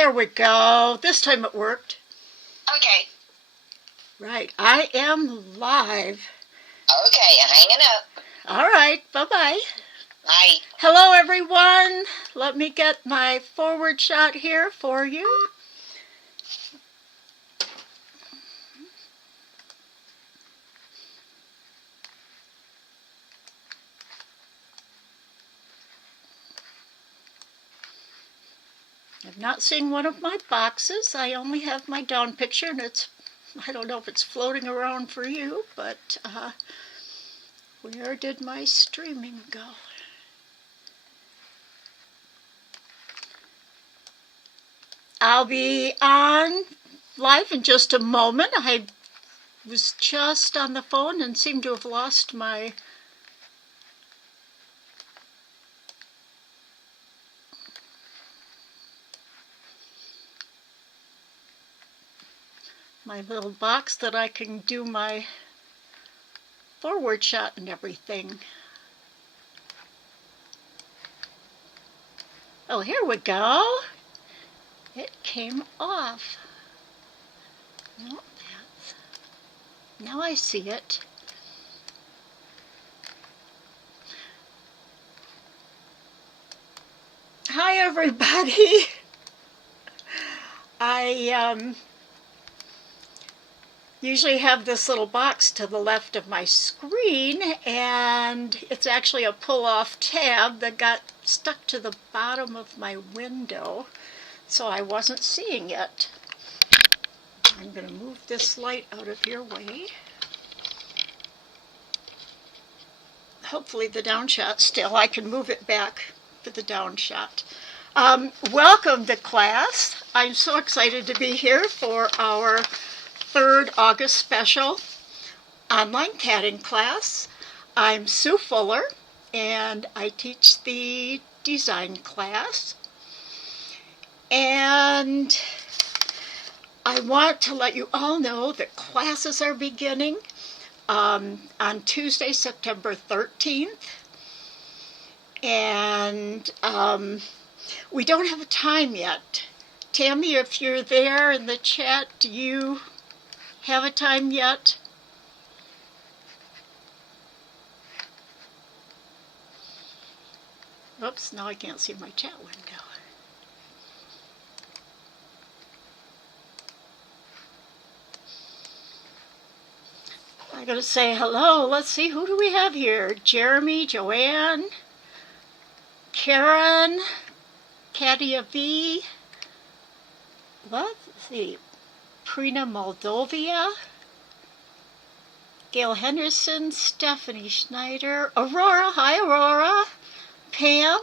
There we go. This time it worked. Okay. Right. I am live. Okay, hanging up. All right. Bye-bye. Bye. Hello, everyone. Let me get my forward shot here for you. I'm not seeing one of my boxes. I only have my down picture, and I don't know if it's floating around for you, but where did my streaming go? I'll be on live in just a moment. I was just on the phone and seemed to have lost my little box that I can do my forward shot and everything. Oh, here we go. It came off. No, now I see it. Hi, everybody. I usually have this little box to the left of my screen, and it's actually a pull-off tab that got stuck to the bottom of my window, so I wasn't seeing it. I'm going to move this light out of your way. Hopefully the down shot still, I can move it back for the down shot. Welcome to class. I'm so excited to be here for our 3rd August special online tatting class. I'm Sue Fuller, and I teach the design class. And I want to let you all know that classes are beginning on Tuesday, September 13th. And we don't have a time yet. Tammy, if you're there in the chat, do you have a time yet? Oops, now I can't see my chat window. I'm going to say hello. Let's see, who do we have here? Jeremy, Joanne, Karen, Katia V. Let's see. Prina Moldovia, Gail Henderson, Stephanie Schneider, Aurora, hi Aurora, Pam,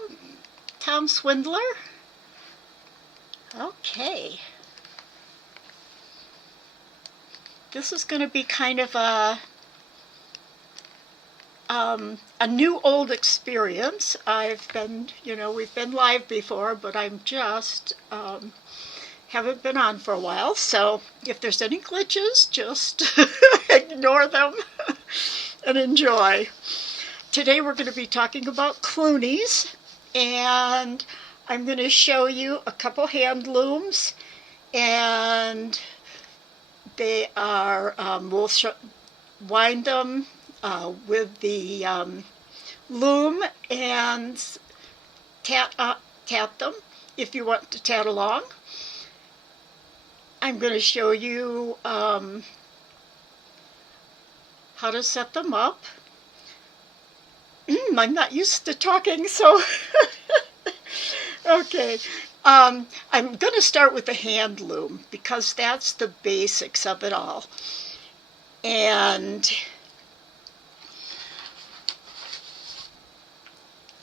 Tom Swindler. Okay. This is going to be kind of a new old experience. I've been, we've been live before, but I'm just haven't been on for a while, so if there's any glitches, just ignore them and enjoy. Today we're going to be talking about Clunies, and I'm going to show you a couple hand looms, and they are, we'll wind them with the loom and tat them if you want to tat along. I'm going to show you how to set them up. I'm not used to talking, so okay. I'm going to start with the hand loom because that's the basics of it all. And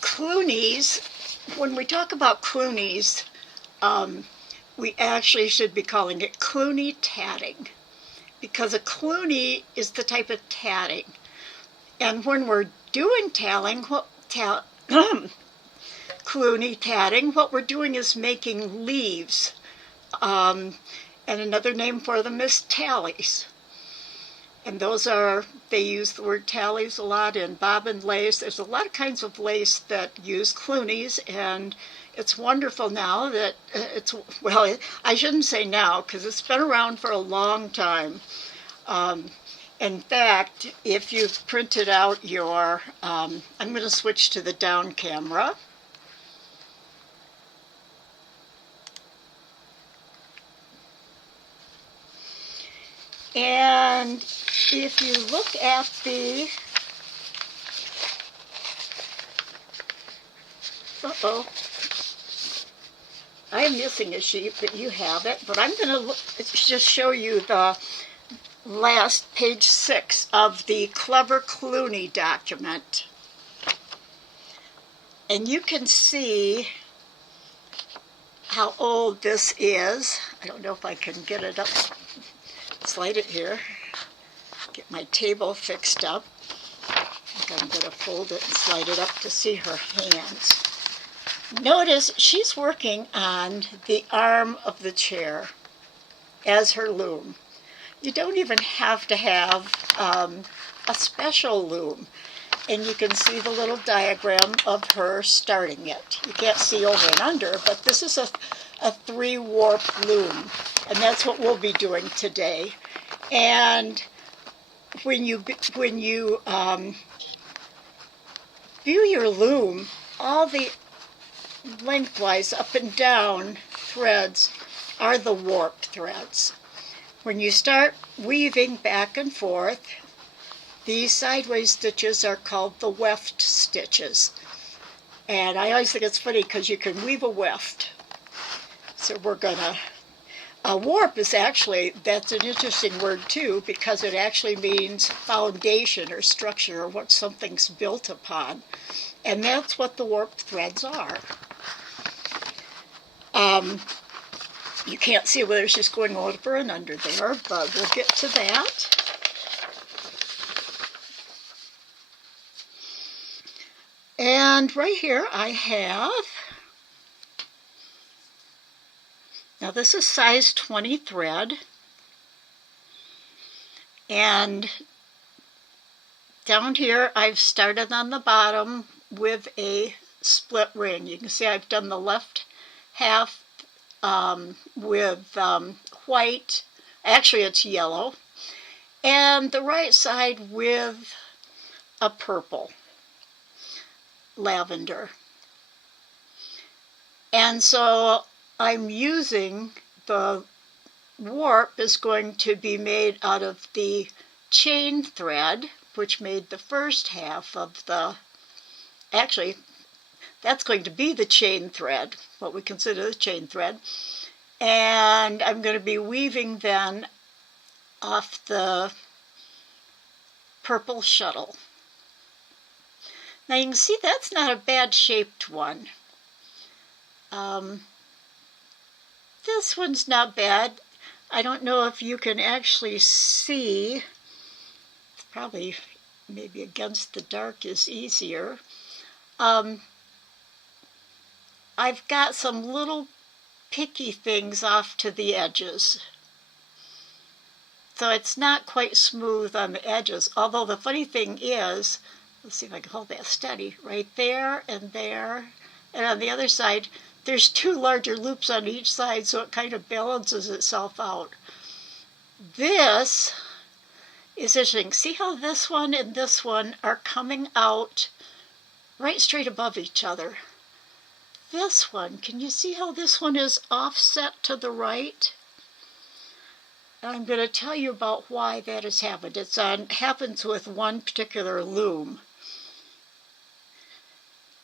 Clunies, when we talk about Clunies, we actually should be calling it Cluny Tatting, because a Cluny is the type of tatting. And when we're doing Cluny Tatting, what we're doing is making leaves, and another name for them is tallies. And they use the word tallies a lot in bobbin lace. There's a lot of kinds of lace that use Clunies, and it's wonderful now that well, I shouldn't say now because it's been around for a long time. In fact, if you've printed out your, I'm going to switch to the down camera. And if you look at the, I am missing a sheet, but you have it. But I'm going to just show you the last page 6 of the Clever Cluny document. And you can see how old this is. I don't know if I can get it up. Slide it here, get my table fixed up. I think I'm going to fold it and slide it up to see her hands. Notice she's working on the arm of the chair as her loom. You don't even have to have a special loom. And you can see the little diagram of her starting it. You can't see over and under, but this is a 3-warp loom. And that's what we'll be doing today. And when you view your loom, all the lengthwise up and down threads are the warp threads. When you start weaving back and forth, these sideways stitches are called the weft stitches. And I always think it's funny because you can weave a weft. So we're going to... A warp is actually, that's an interesting word too, because it actually means foundation or structure or what something's built upon. And that's what the warp threads are. You can't see whether she's going over and under there, but we'll get to that. And right here I have, now this is size 20 thread, and down here I've started on the bottom with a split ring. You can see I've done the left half with white, actually it's yellow, and the right side with a purple, lavender. And so I'm using the warp is going to be made out of the chain thread, which made the first half of the, actually that's going to be the chain thread, what we consider the chain thread. And I'm going to be weaving then off the purple shuttle. Now you can see that's not a bad shaped one. This one's not bad. I don't know if you can actually see, it's probably maybe against the dark is easier. I've got some little picky things off to the edges. So it's not quite smooth on the edges, although the funny thing is, let's see if I can hold that steady, right there, and on the other side, there's 2 larger loops on each side, so it kind of balances itself out. This is interesting. See how this one and this one are coming out right straight above each other? This one, can you see how this one is offset to the right? I'm going to tell you about why that has happened. It happens with one particular loom.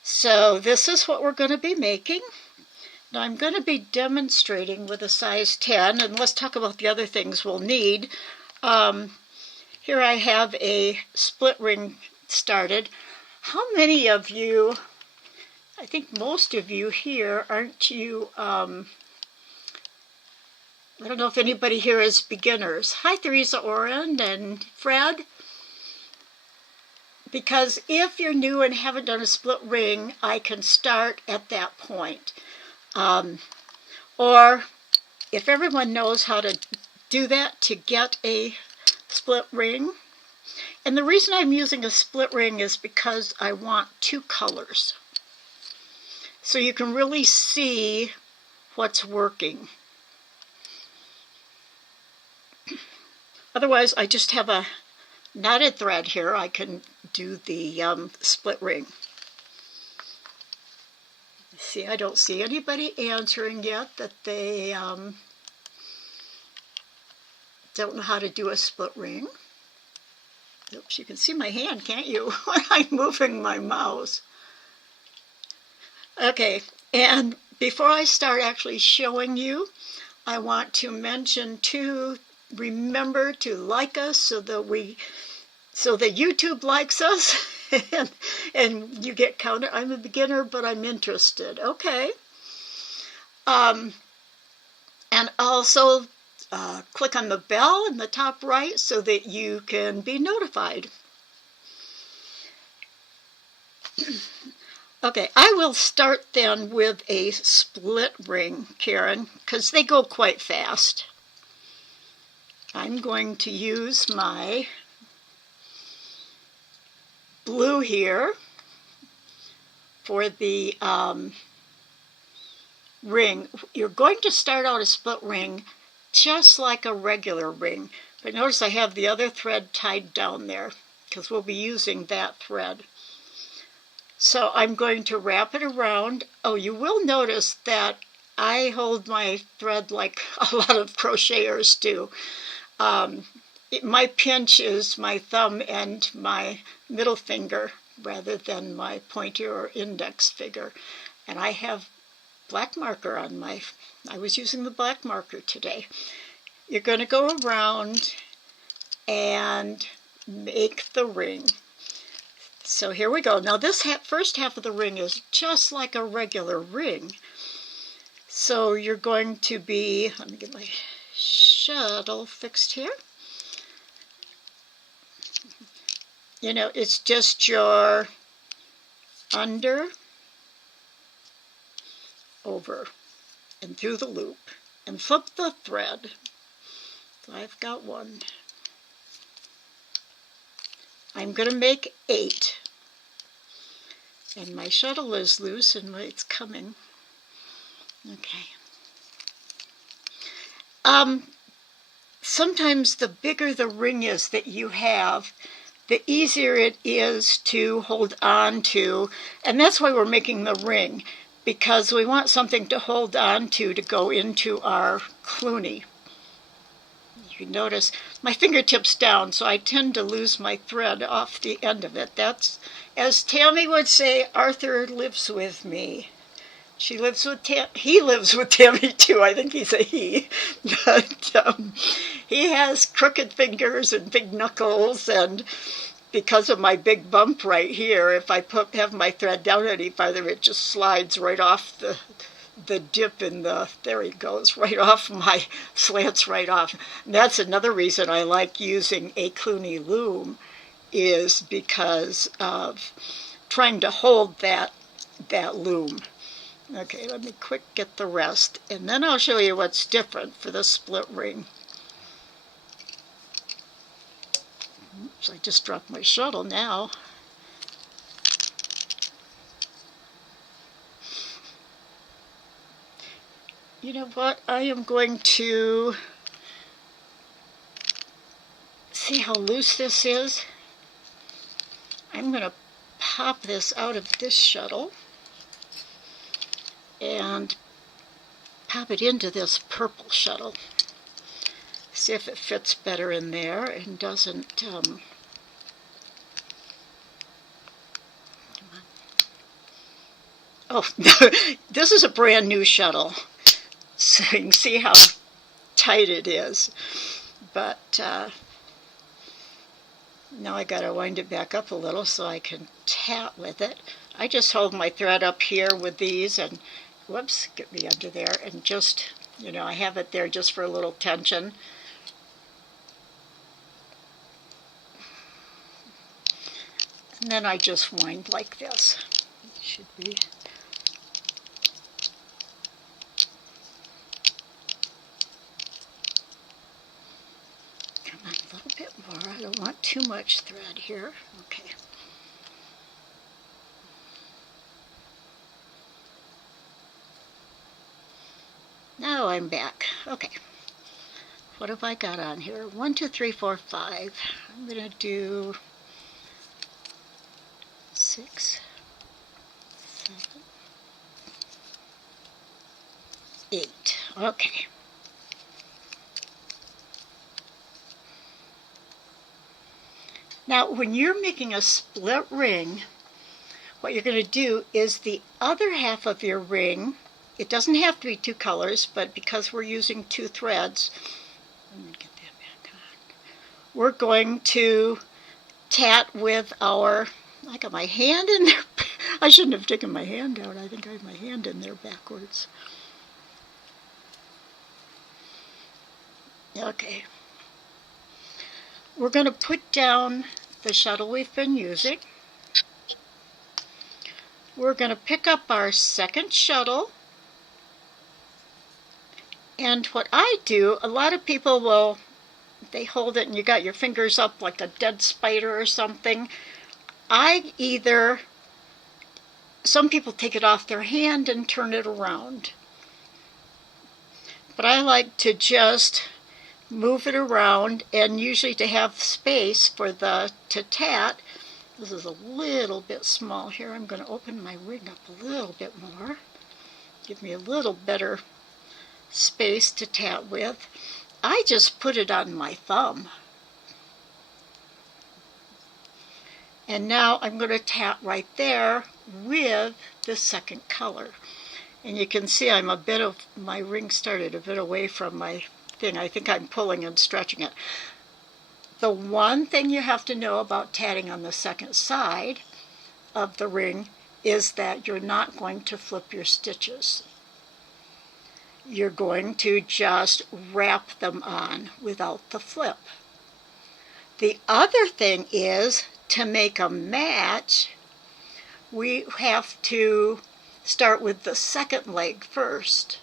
So this is what we're going to be making. Now I'm going to be demonstrating with a size 10, and let's talk about the other things we'll need. Here I have a split ring started. How many of you, I think most of you here, aren't you, I don't know if anybody here is beginners. Hi, Theresa Oren and Fred. Because if you're new and haven't done a split ring, I can start at that point. Or if everyone knows how to do that to get a split ring. And the reason I'm using a split ring is because I want two colors. So you can really see what's working. Otherwise, I just have a knotted thread here. I can do the split ring. See, I don't see anybody answering yet that they don't know how to do a split ring. Oops, you can see my hand, can't you, when I'm moving my mouse. Okay, and before I start actually showing you, I want to mention too, remember to like us so that YouTube likes us and you get counted. I'm a beginner, but I'm interested. Okay. And also click on the bell in the top right so that you can be notified. Okay, I will start then with a split ring, Karen, because they go quite fast. I'm going to use my blue here for the ring. You're going to start out a split ring just like a regular ring, but notice I have the other thread tied down there because we'll be using that thread. So I'm going to wrap it around. Oh, you will notice that I hold my thread like a lot of crocheters do. My pinch is my thumb and my middle finger rather than my pointer or index finger. And I have black marker on I was using the black marker today. You're going to go around and make the ring. So here we go. Now this first half of the ring is just like a regular ring. So you're going to be, let me get my shuttle fixed here. You know, it's just your under, over, and through the loop. And flip the thread. So I've got one. I'm going to make 8. And my shuttle is loose and it's coming. Okay. Sometimes the bigger the ring is that you have, the easier it is to hold on to. And that's why we're making the ring, because we want something to hold on to go into our Cluny. You notice my fingertips down, so I tend to lose my thread off the end of it. That's, as Tammy would say, Arthur lives with me. She lives with he lives with Tammy too. I think he's a he. But he has crooked fingers and big knuckles, and because of my big bump right here, if I have my thread down any farther, it just slides right off the dip in there he goes, right off slants right off. And that's another reason I like using a Cluny loom, is because of trying to hold that loom. Okay, let me quick get the rest, and then I'll show you what's different for the split ring. Oops, I just dropped my shuttle now. You know what? I am going to see how loose this is. I'm going to pop this out of this shuttle and pop it into this purple shuttle. See if it fits better in there and doesn't come on. Oh, this is a brand new shuttle, so you can see how tight it is. But now I got to wind it back up a little so I can tat with it. I just hold my thread up here with these and, whoops, get me under there, and just, you know, I have it there just for a little tension. And then I just wind like this. It should be. Come on, a little bit too much thread here. Okay. Now I'm back. Okay. What have I got on here? 1, 2, 3, 4, 5. I'm going to do 6, 7, 8. Okay. Now, when you're making a split ring, what you're going to do is the other half of your ring, it doesn't have to be 2 colors, but because we're using 2 threads, let me get that back on. We're going to tat with our, I got my hand in there. I shouldn't have taken my hand out. I think I have my hand in there backwards. Okay. We're going to put down the shuttle we've been using. We're going to pick up our second shuttle. And what I do, a lot of people will, they hold it and you got your fingers up like a dead spider or something. Some people take it off their hand and turn it around. But I like to just move it around, and usually to have space for to tat. This is a little bit small here. I'm going to open my ring up a little bit more. Give me a little better space to tat with. I just put it on my thumb. And now I'm going to tat right there with the second color. And you can see my ring started a bit away from my thing. I think I'm pulling and stretching it. The one thing you have to know about tatting on the second side of the ring is that you're not going to flip your stitches. You're going to just wrap them on without the flip. The other thing is, to make a match, we have to start with the second leg first.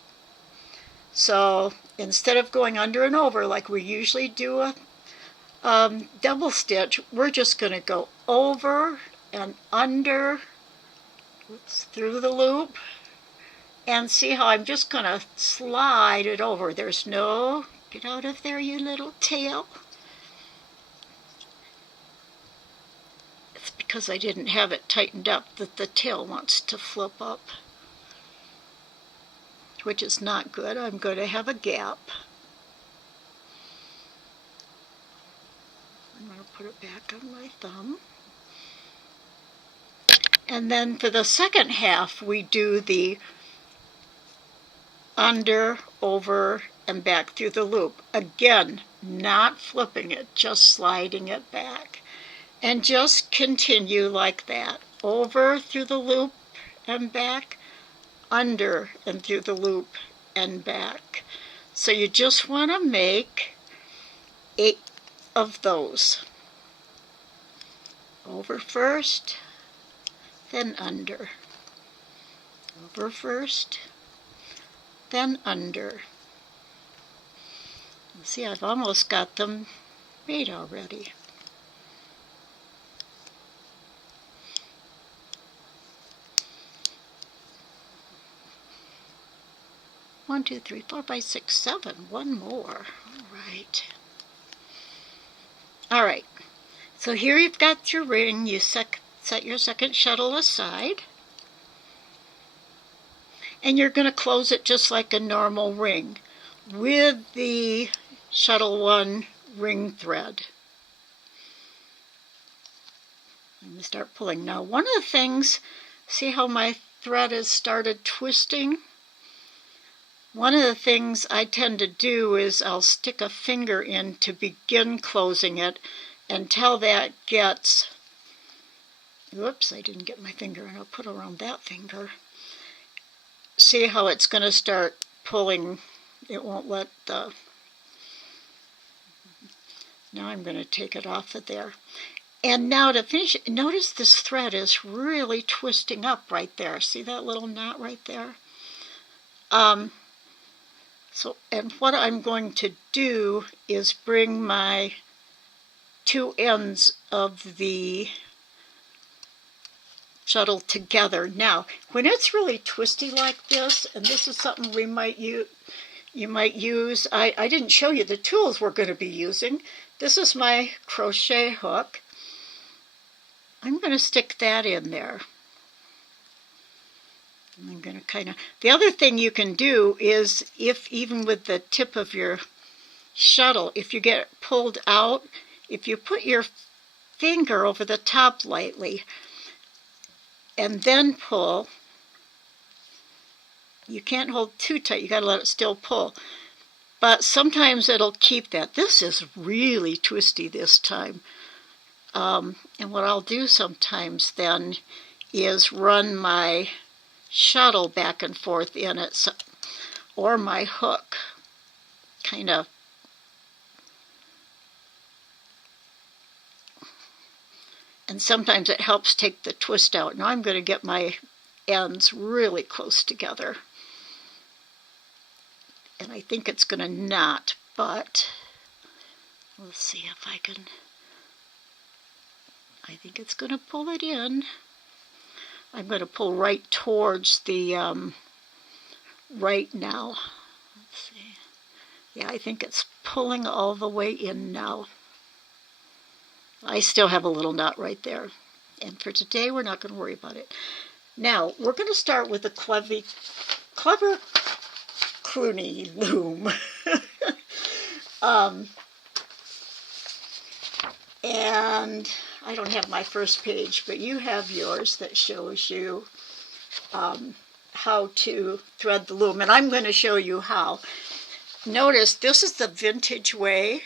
So instead of going under and over like we usually do a double stitch, we're just going to go over and under, through the loop, and see how I'm just going to slide it over. There's no, get out of there, you little tail. It's because I didn't have it tightened up that the tail wants to flip up, which is not good. I'm going to have a gap. I'm going to put it back on my thumb. And then for the second half, we do the under, over, and back through the loop. Again, not flipping it, just sliding it back. And just continue like that. Over, through the loop, and back. Under, and through the loop, and back. So you just want to make 8 of those. Over first, then under. Over first, then under. See, I've almost got them made already. One, two, three, 4, 5, 6, 7. One more. All right. So here you've got your ring. You set your second shuttle aside. And you're going to close it just like a normal ring with the shuttle 1 ring thread. Let me start pulling. Now, one of the things, see how my thread has started twisting? One of the things I tend to do is I'll stick a finger in to begin closing it until that gets, whoops, I didn't get my finger, and I'll put around that finger. See how it's going to start pulling, it won't let the, now I'm going to take it off of there. And now to finish, notice this thread is really twisting up right there. See that little knot right there? And what I'm going to do is bring my two ends of the shuttle together. Now, when it's really twisty like this, and this is something you might use, I didn't show you the tools we're going to be using. This is my crochet hook. I'm going to stick that in there. I'm going to kind of, the other thing you can do is, if even with the tip of your shuttle, if you get it pulled out, if you put your finger over the top lightly and then pull, you can't hold too tight, you got to let it still pull. But sometimes it'll keep that. This is really twisty this time. And what I'll do sometimes then is run my shuttle back and forth in it, or my hook, kind of. And sometimes it helps take the twist out. Now I'm going to get my ends really close together. And I think it's going to knot, but we'll see if I can. I think it's going to pull it in. I'm going to pull right towards the right now. Let's see. Yeah, I think it's pulling all the way in now. I still have a little knot right there. And for today, we're not going to worry about it. Now, we're going to start with a clever Cluny loom. And I don't have my first page, but you have yours that shows you how to thread the loom. And I'm going to show you how. Notice this is the vintage way.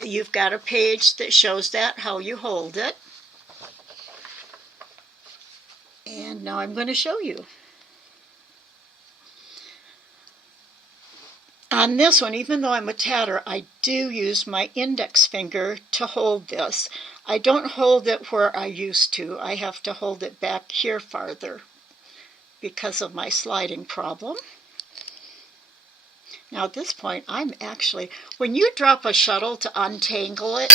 You've got a page that shows that, how you hold it. And now I'm going to show you. On this one, even though I'm a tatter, I do use my index finger to hold this. I don't hold it where I used to. I have to hold it back here farther because of my sliding problem. Now at this point, I'm actually, when you drop a shuttle to untangle it,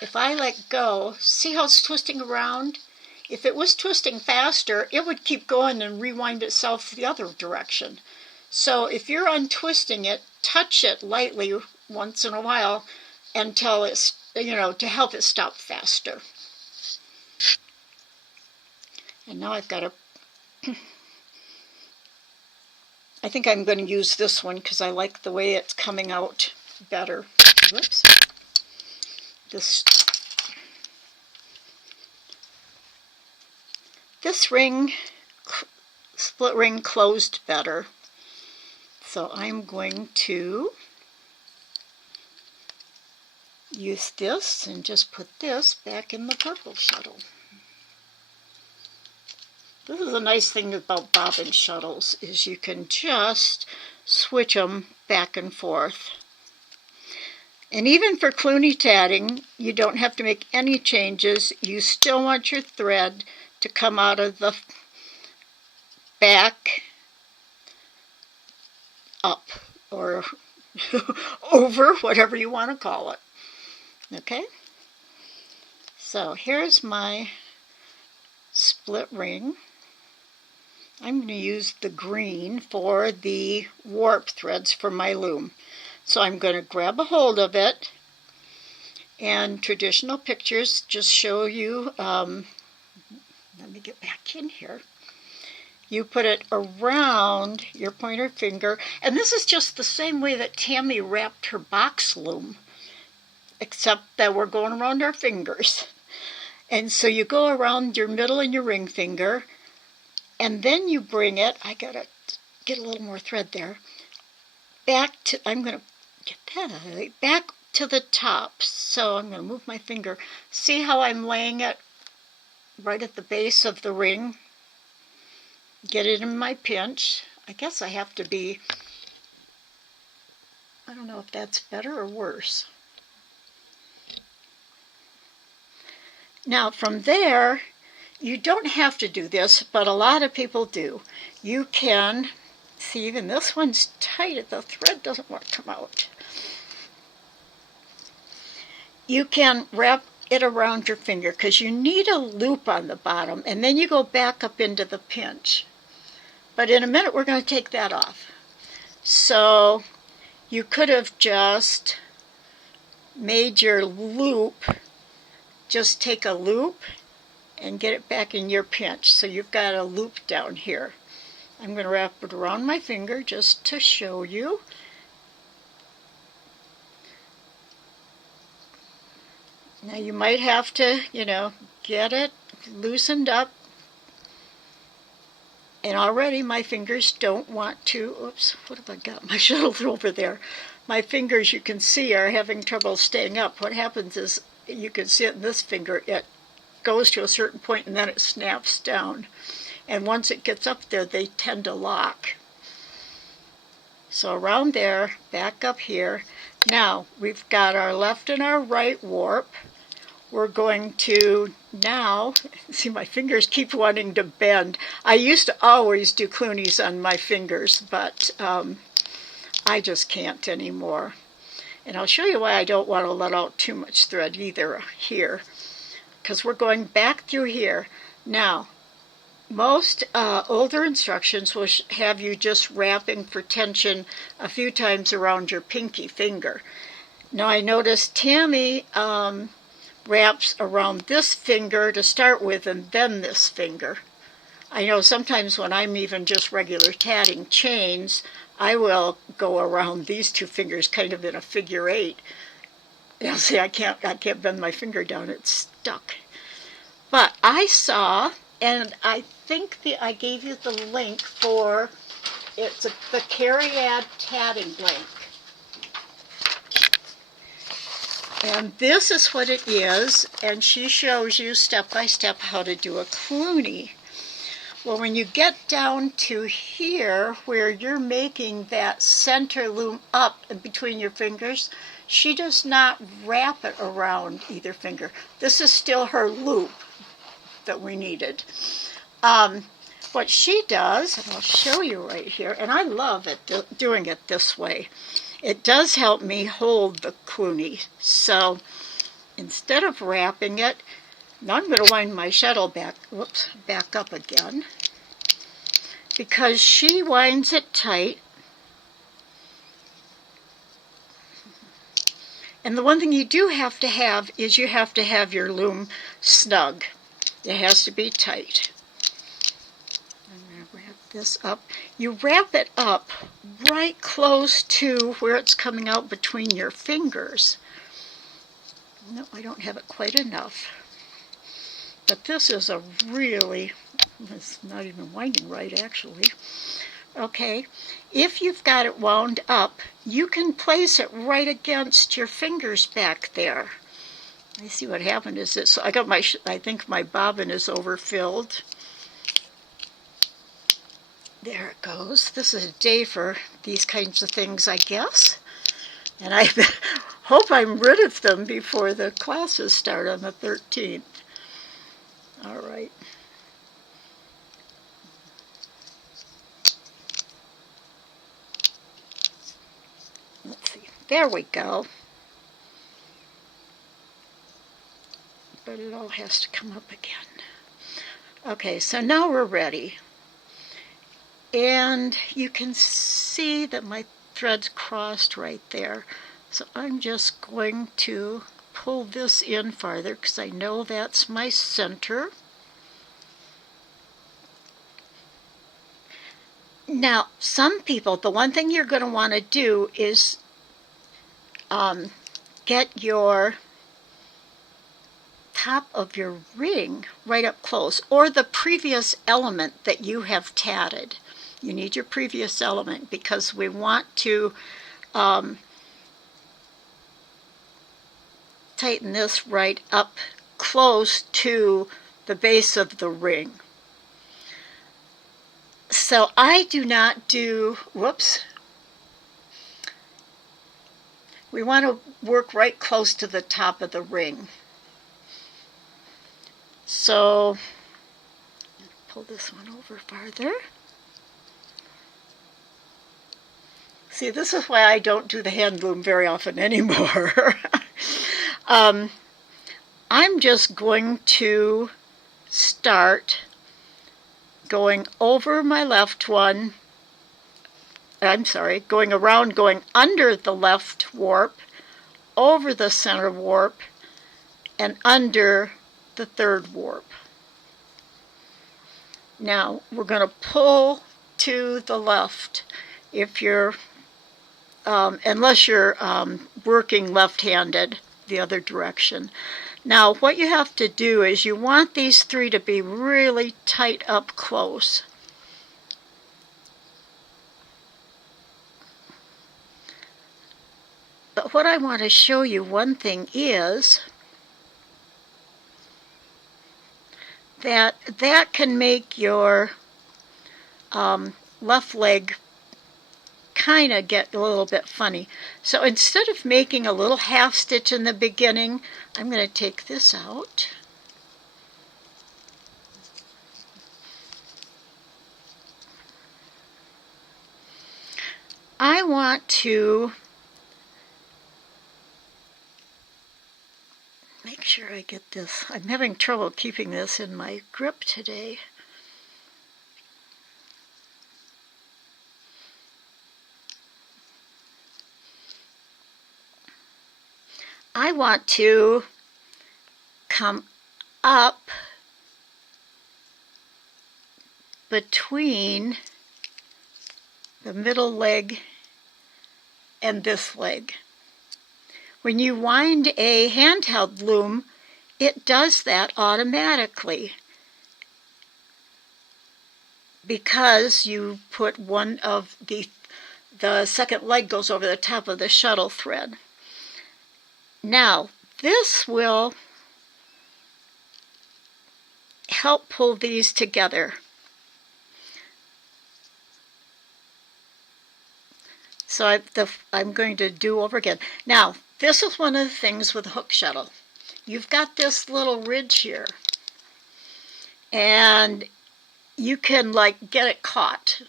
if I let go, see how it's twisting around? If it was twisting faster, it would keep going and rewind itself the other direction. So if you're untwisting it, touch it lightly once in a while until it's, to help it stop faster. And now I've got a, I think I'm going to use this one because I like the way it's coming out better. Whoops. This ring, split ring, closed better. So I'm going to use this and just put this back in the purple shuttle. This is a nice thing about bobbin shuttles, is you can just switch them back and forth. And even for Cluny tatting, you don't have to make any changes. You still want your thread to come out of the back up, or over, whatever you want to call it. Okay? So here's my split ring. I'm going to use the green for the warp threads for my loom. So I'm going to grab a hold of it, and traditional pictures just show you, let me get back in here. You put it around your pointer finger, and this is just the same way that Tammy wrapped her box loom, except that we're going around our fingers. And so you go around your middle and your ring finger, and then you bring it, I gotta get a little more thread there, back to, I'm gonna get that out of the way, back to the top. So I'm gonna move my finger. See how I'm laying it right at the base of the ring? Get it in my pinch. I guess I have to be, I don't know if that's better or worse. Now from there, you don't have to do this, but a lot of people do. You can, see, even this one's tight, the thread doesn't want to come out. you can wrap it around your finger because you need a loop on the bottom, and then you go back up into the pinch. But in a minute we're going to take that off. So you could have just made your loop, just take a loop and get it back in your pinch. So you've got a loop down here. I'm going to wrap it around my finger just to show you. Now you might have to, get it loosened up. And already my fingers don't want to, oops, what have I got? My shuttle over there. My fingers, you can see, are having trouble staying up. What happens is, you can see it in this finger, it goes to a certain point and then it snaps down. And once it gets up there, they tend to lock. So around there, back up here. Now, we've got our left and our right warp. We're going to now, see my fingers keep wanting to bend. I used to always do Clunies on my fingers, but I just can't anymore. And I'll show you why I don't want to let out too much thread either here, because we're going back through here. Now, most older instructions will have you just wrapping for tension a few times around your pinky finger. Now I noticed Tammy wraps around this finger to start with and then this finger. I know sometimes when I'm even just regular tatting chains, I will go around these two fingers kind of in a figure eight. You'll see I can't bend my finger down, it's stuck. But I saw, and I think I gave you the link for, it's the Cariad tatting link. And this is what it is, and she shows you step by step how to do a Cluny. Well, when you get down to here, where you're making that center loom up in between your fingers, she does not wrap it around either finger. This is still her loop that we needed. What she does, and I'll show you right here, and I love it doing it this way. It does help me hold the Cluny. So instead of wrapping it, now I'm going to wind my shuttle back up again, because she winds it tight. And the one thing you do have to have is you have to have your loom snug. It has to be tight. I'm going to wrap this up. You wrap it up right close to where it's coming out between your fingers. No, I don't have it quite enough. But this is a really, it's not even winding right actually. Okay, if you've got it wound up, you can place it right against your fingers back there. I see what happened is this. I think my bobbin is overfilled. There it goes. This is a day for these kinds of things, I guess. And I hope I'm rid of them before the classes start on the 13th. All right. Let's see. There we go. But it all has to come up again. Okay, so now we're ready. And you can see that my thread's crossed right there. So I'm just going to pull this in farther because I know that's my center. Now, some people, the one thing you're going to want to do is get your top of your ring right up close, or the previous element that you have tatted. You need your previous element because we want to tighten this right up close to the base of the ring. So I do not do, whoops, we want to work right close to the top of the ring. So pull this one over farther. See, this is why I don't do the hand loom very often anymore. I'm just going to start going over my left one. I'm sorry, going around, going under the left warp, over the center warp, and under the third warp. Now we're going to pull to the left if you're, unless you're working left-handed, the other direction. Now what you have to do is you want these three to be really tight up close. But what I want to show you, one thing is that can make your left leg kind of get a little bit funny. So instead of making a little half stitch in the beginning, I'm going to take this out. I want to make sure I get this. I'm having trouble keeping this in my grip today. I want to come up between the middle leg and this leg. When you wind a handheld loom, it does that automatically because you put one of the second leg goes over the top of the shuttle thread. Now, this will help pull these together. So I'm going to do over again. Now, this is one of the things with a hook shuttle. You've got this little ridge here, and you can like get it caught.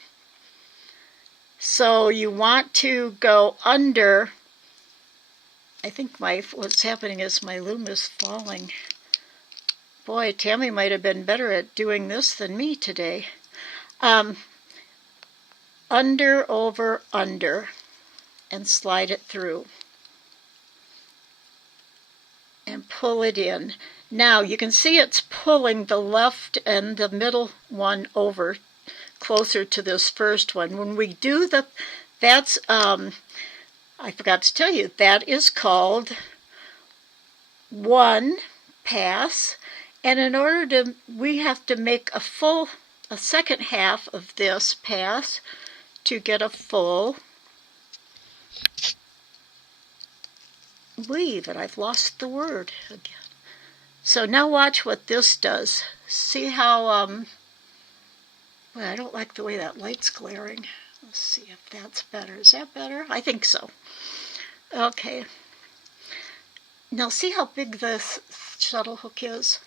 So you want to go under. I think what's happening is my loom is falling. Boy, Tammy might have been better at doing this than me today. Under, over, under, and slide it through. And pull it in. Now you can see it's pulling the left and the middle one over closer to this first one. When we do that's, I forgot to tell you, that is called one pass. And in order to, we have to make a second half of this pass to get a full weave, and I've lost the word again. So now watch what this does. See how, well, I don't like the way that light's glaring. Let's see if that's better. Is that better? I think so. Okay. Now see how big this shuttle hook is?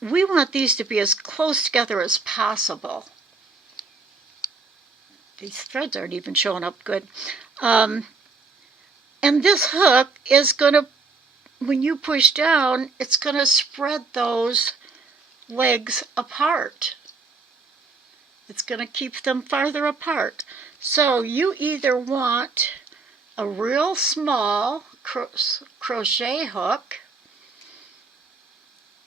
We want these to be as close together as possible. These threads aren't even showing up good. And this hook is going to, when you push down, it's going to spread those legs apart. It's going to keep them farther apart. So you either want a real small crochet hook,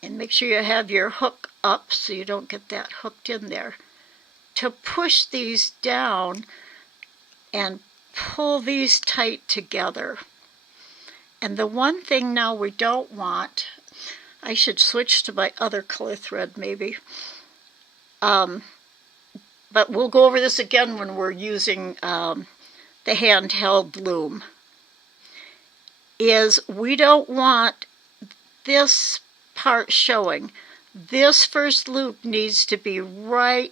and make sure you have your hook up so you don't get that hooked in there, to push these down and pull these tight together. And the one thing now we don't want, I should switch to my other color thread maybe, but we'll go over this again when we're using the handheld loom, is we don't want this part showing. This first loop needs to be right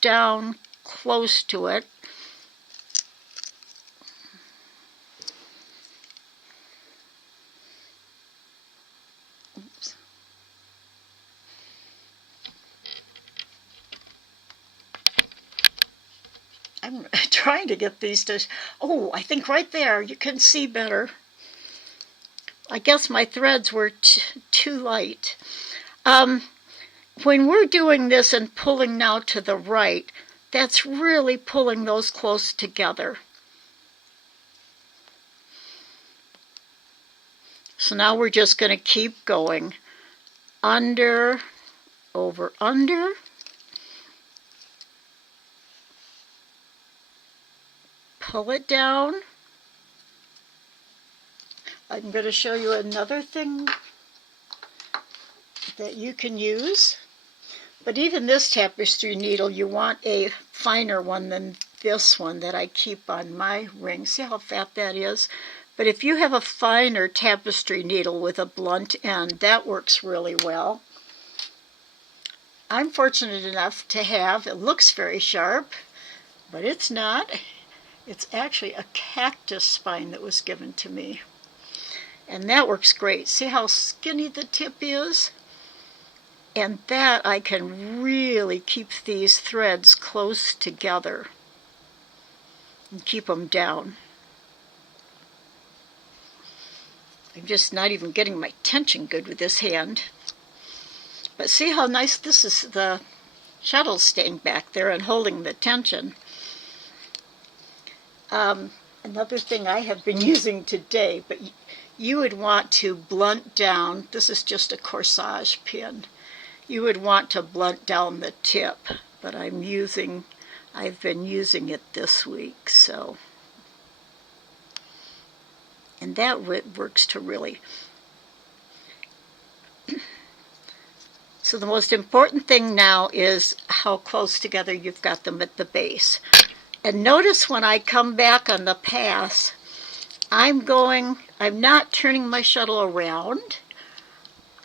down close to it. Oops. I'm trying to get these to, oh, I think right there you can see better. I guess my threads were too light. When we're doing this and pulling now to the right, that's really pulling those close together. So now we're just going to keep going. Under, over, under. Pull it down. I'm going to show you another thing that you can use. But even this tapestry needle, you want a finer one than this one that I keep on my ring. See how fat that is? But if you have a finer tapestry needle with a blunt end, that works really well. I'm fortunate enough to have, it looks very sharp, but it's not. It's actually a cactus spine that was given to me. And that works great. See how skinny the tip is? And that I can really keep these threads close together and keep them down. I'm just not even getting my tension good with this hand. But see how nice this is, the shuttle staying back there and holding the tension. Another thing I have been using today, but you would want to blunt down, this is just a corsage pin. You would want to blunt down the tip, but I've been using it this week, so. And that works to really. So the most important thing now is how close together you've got them at the base. And notice when I come back on the pass, I'm not turning my shuttle around.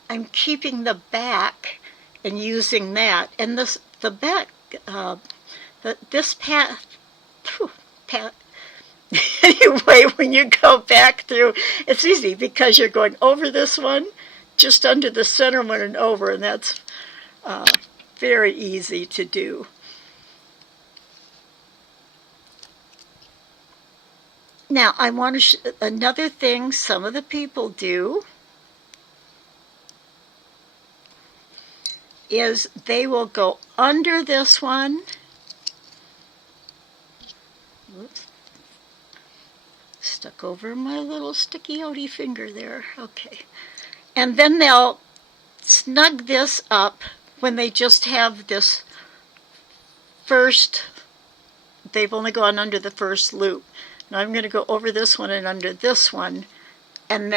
I'm keeping the back and using that. And the back, this path, anyway, when you go back through, it's easy because you're going over this one, just under the center one and over, and that's very easy to do. Now, I want to another thing some of the people do is they will go under this one. Oops. Stuck over my little sticky outy finger there. Okay. And then they'll snug this up when they just have this first, they've only gone under the first loop. Now I'm going to go over this one and under this one and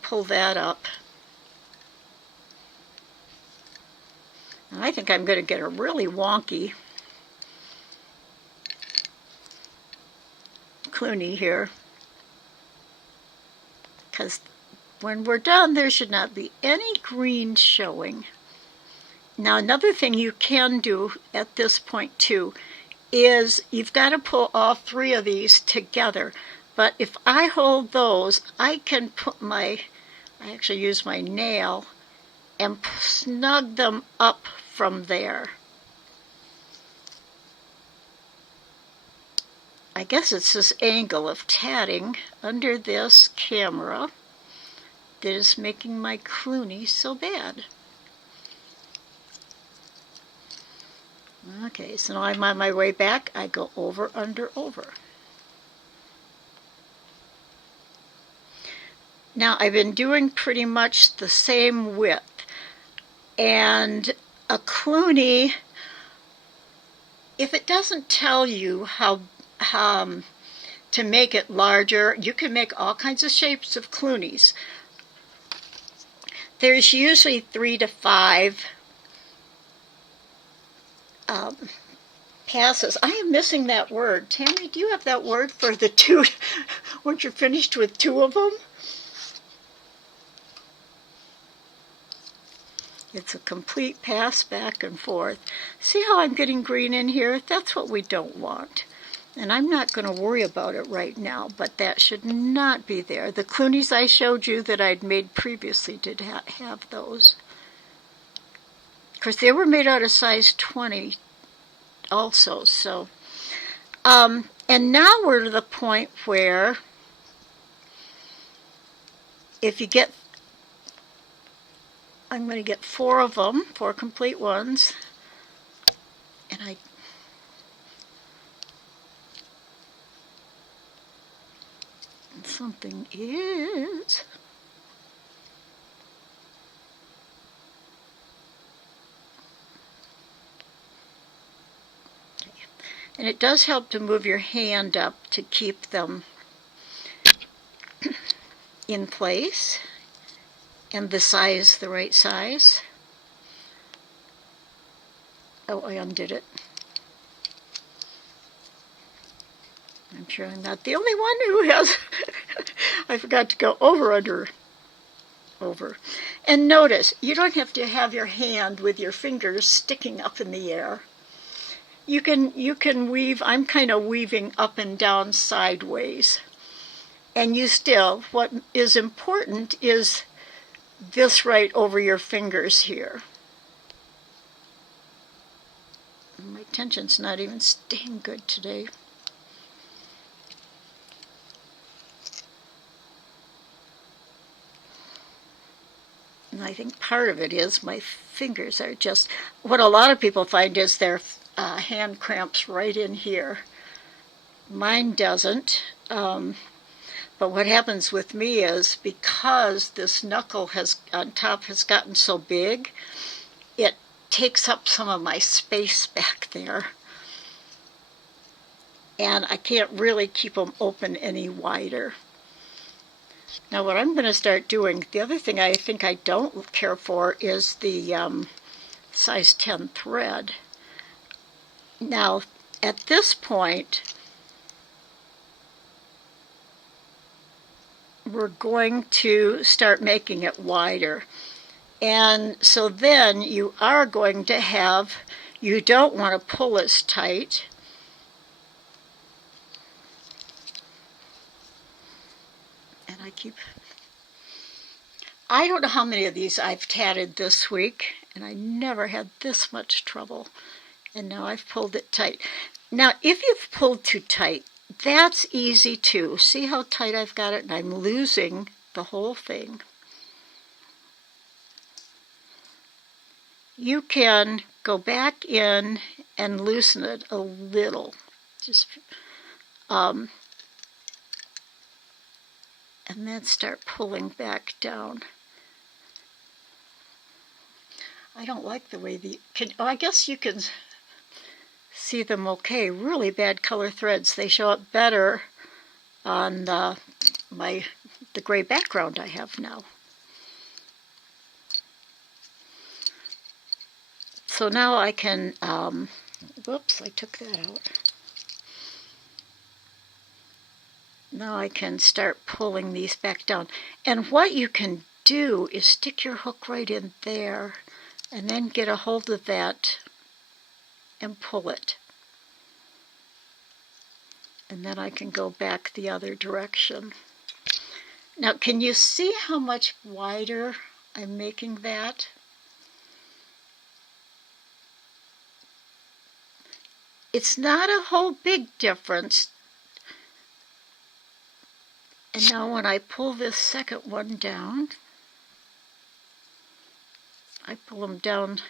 pull that up. And I think I'm going to get a really wonky Cluny here, because when we're done there should not be any green showing. Now another thing you can do at this point too is you've got to pull all three of these together, but if I hold those I can put I actually use my nail and snug them up from there. I guess it's this angle of tatting under this camera that is making my Cluny so bad. Okay, so now I'm on my way back. I go over, under, over. Now I've been doing pretty much the same width. And a Cluny, if it doesn't tell you how to make it larger, you can make all kinds of shapes of Clunies. There's usually 3 to 5 passes. I am missing that word. Tammy, do you have that word for the two, once you're finished with 2 of them? It's a complete pass back and forth. See how I'm getting green in here? That's what we don't want. And I'm not going to worry about it right now, but that should not be there. The Clunies I showed you that I'd made previously did have those. Of course, they were made out of size 20 also. So, and now we're to the point where if you get, I'm going to get 4 of them, 4 complete ones, and something is, and it does help to move your hand up to keep them in place and the right size. Oh, I undid it. I'm sure I'm not the only one who has. I forgot to go over, under, over. And notice, you don't have to have your hand with your fingers sticking up in the air. You can weave, I'm kind of weaving up and down sideways. And you still, what is important is this right over your fingers here. My tension's not even staying good today. And I think part of it is my fingers are just, what a lot of people find is their hand cramps right in here. Mine doesn't. But what happens with me is because this knuckle on top has gotten so big, it takes up some of my space back there. And I can't really keep them open any wider. Now what I'm going to start doing, the other thing I think I don't care for is the size 10 thread. Now at this point, we're going to start making it wider. And so then you are going to have, you don't want to pull as tight. And I don't know how many of these I've tatted this week, and I never had this much trouble. And now I've pulled it tight. Now, if you've pulled too tight, that's easy too. See how tight I've got it, and I'm losing the whole thing. You can go back in and loosen it a little. Just and then start pulling back down. I don't like the way I guess you can see them okay. Really bad color threads. They show up better on the gray background I have now. So now I can, whoops, I took that out. Now I can start pulling these back down. And what you can do is stick your hook right in there and then get a hold of that and pull it. And then I can go back the other direction. Now, can you see how much wider I'm making that? It's not a whole big difference. And now when I pull this second one down, I pull them down.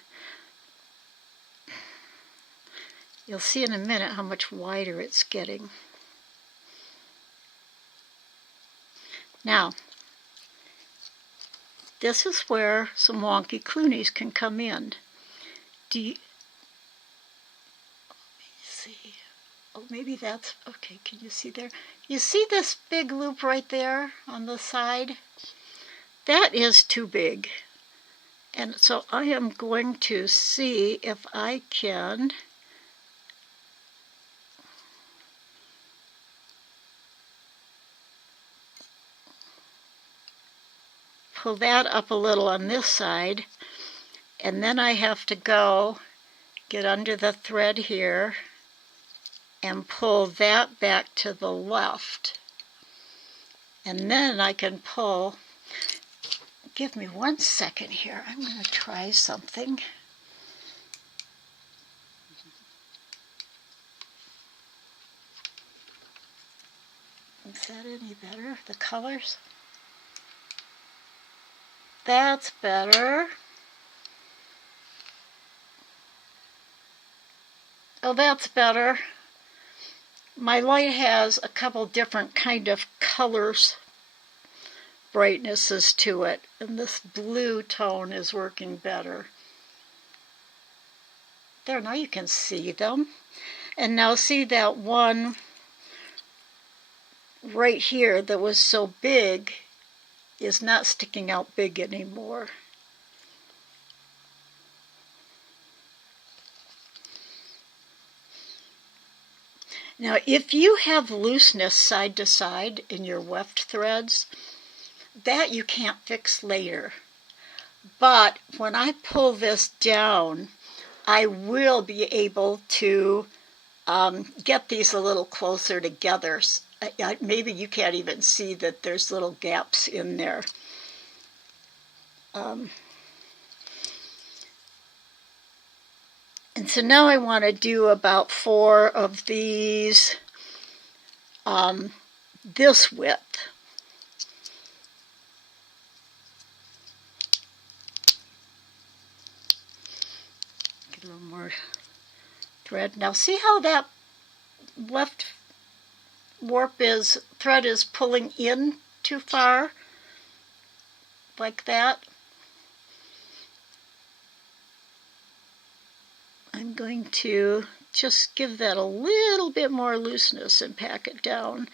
You'll see in a minute how much wider it's getting. Now, this is where some wonky Clunies can come in. Let me see. Oh, maybe that's, okay, can you see there? You see this big loop right there on the side? That is too big. And so I am going to see if I can pull that up a little on this side, and then I have to go get under the thread here and pull that back to the left. And then I can pull, give me 1 second here, I'm going to try something. Is that any better, the colors? That's better. Oh, that's better. My light has a couple different kind of colors, brightnesses to it, and this blue tone is working better. There, now you can see them. And now see that one right here that was so big is not sticking out big anymore. Now, if you have looseness side to side in your weft threads, that you can't fix later. But when I pull this down, I will be able to get these a little closer together. Maybe you can't even see that there's little gaps in there. And so now I want to do about 4 of these this width. Get a little more thread. Now see how that left thread is pulling in too far? Like that. I'm going to just give that a little bit more looseness and pack it down.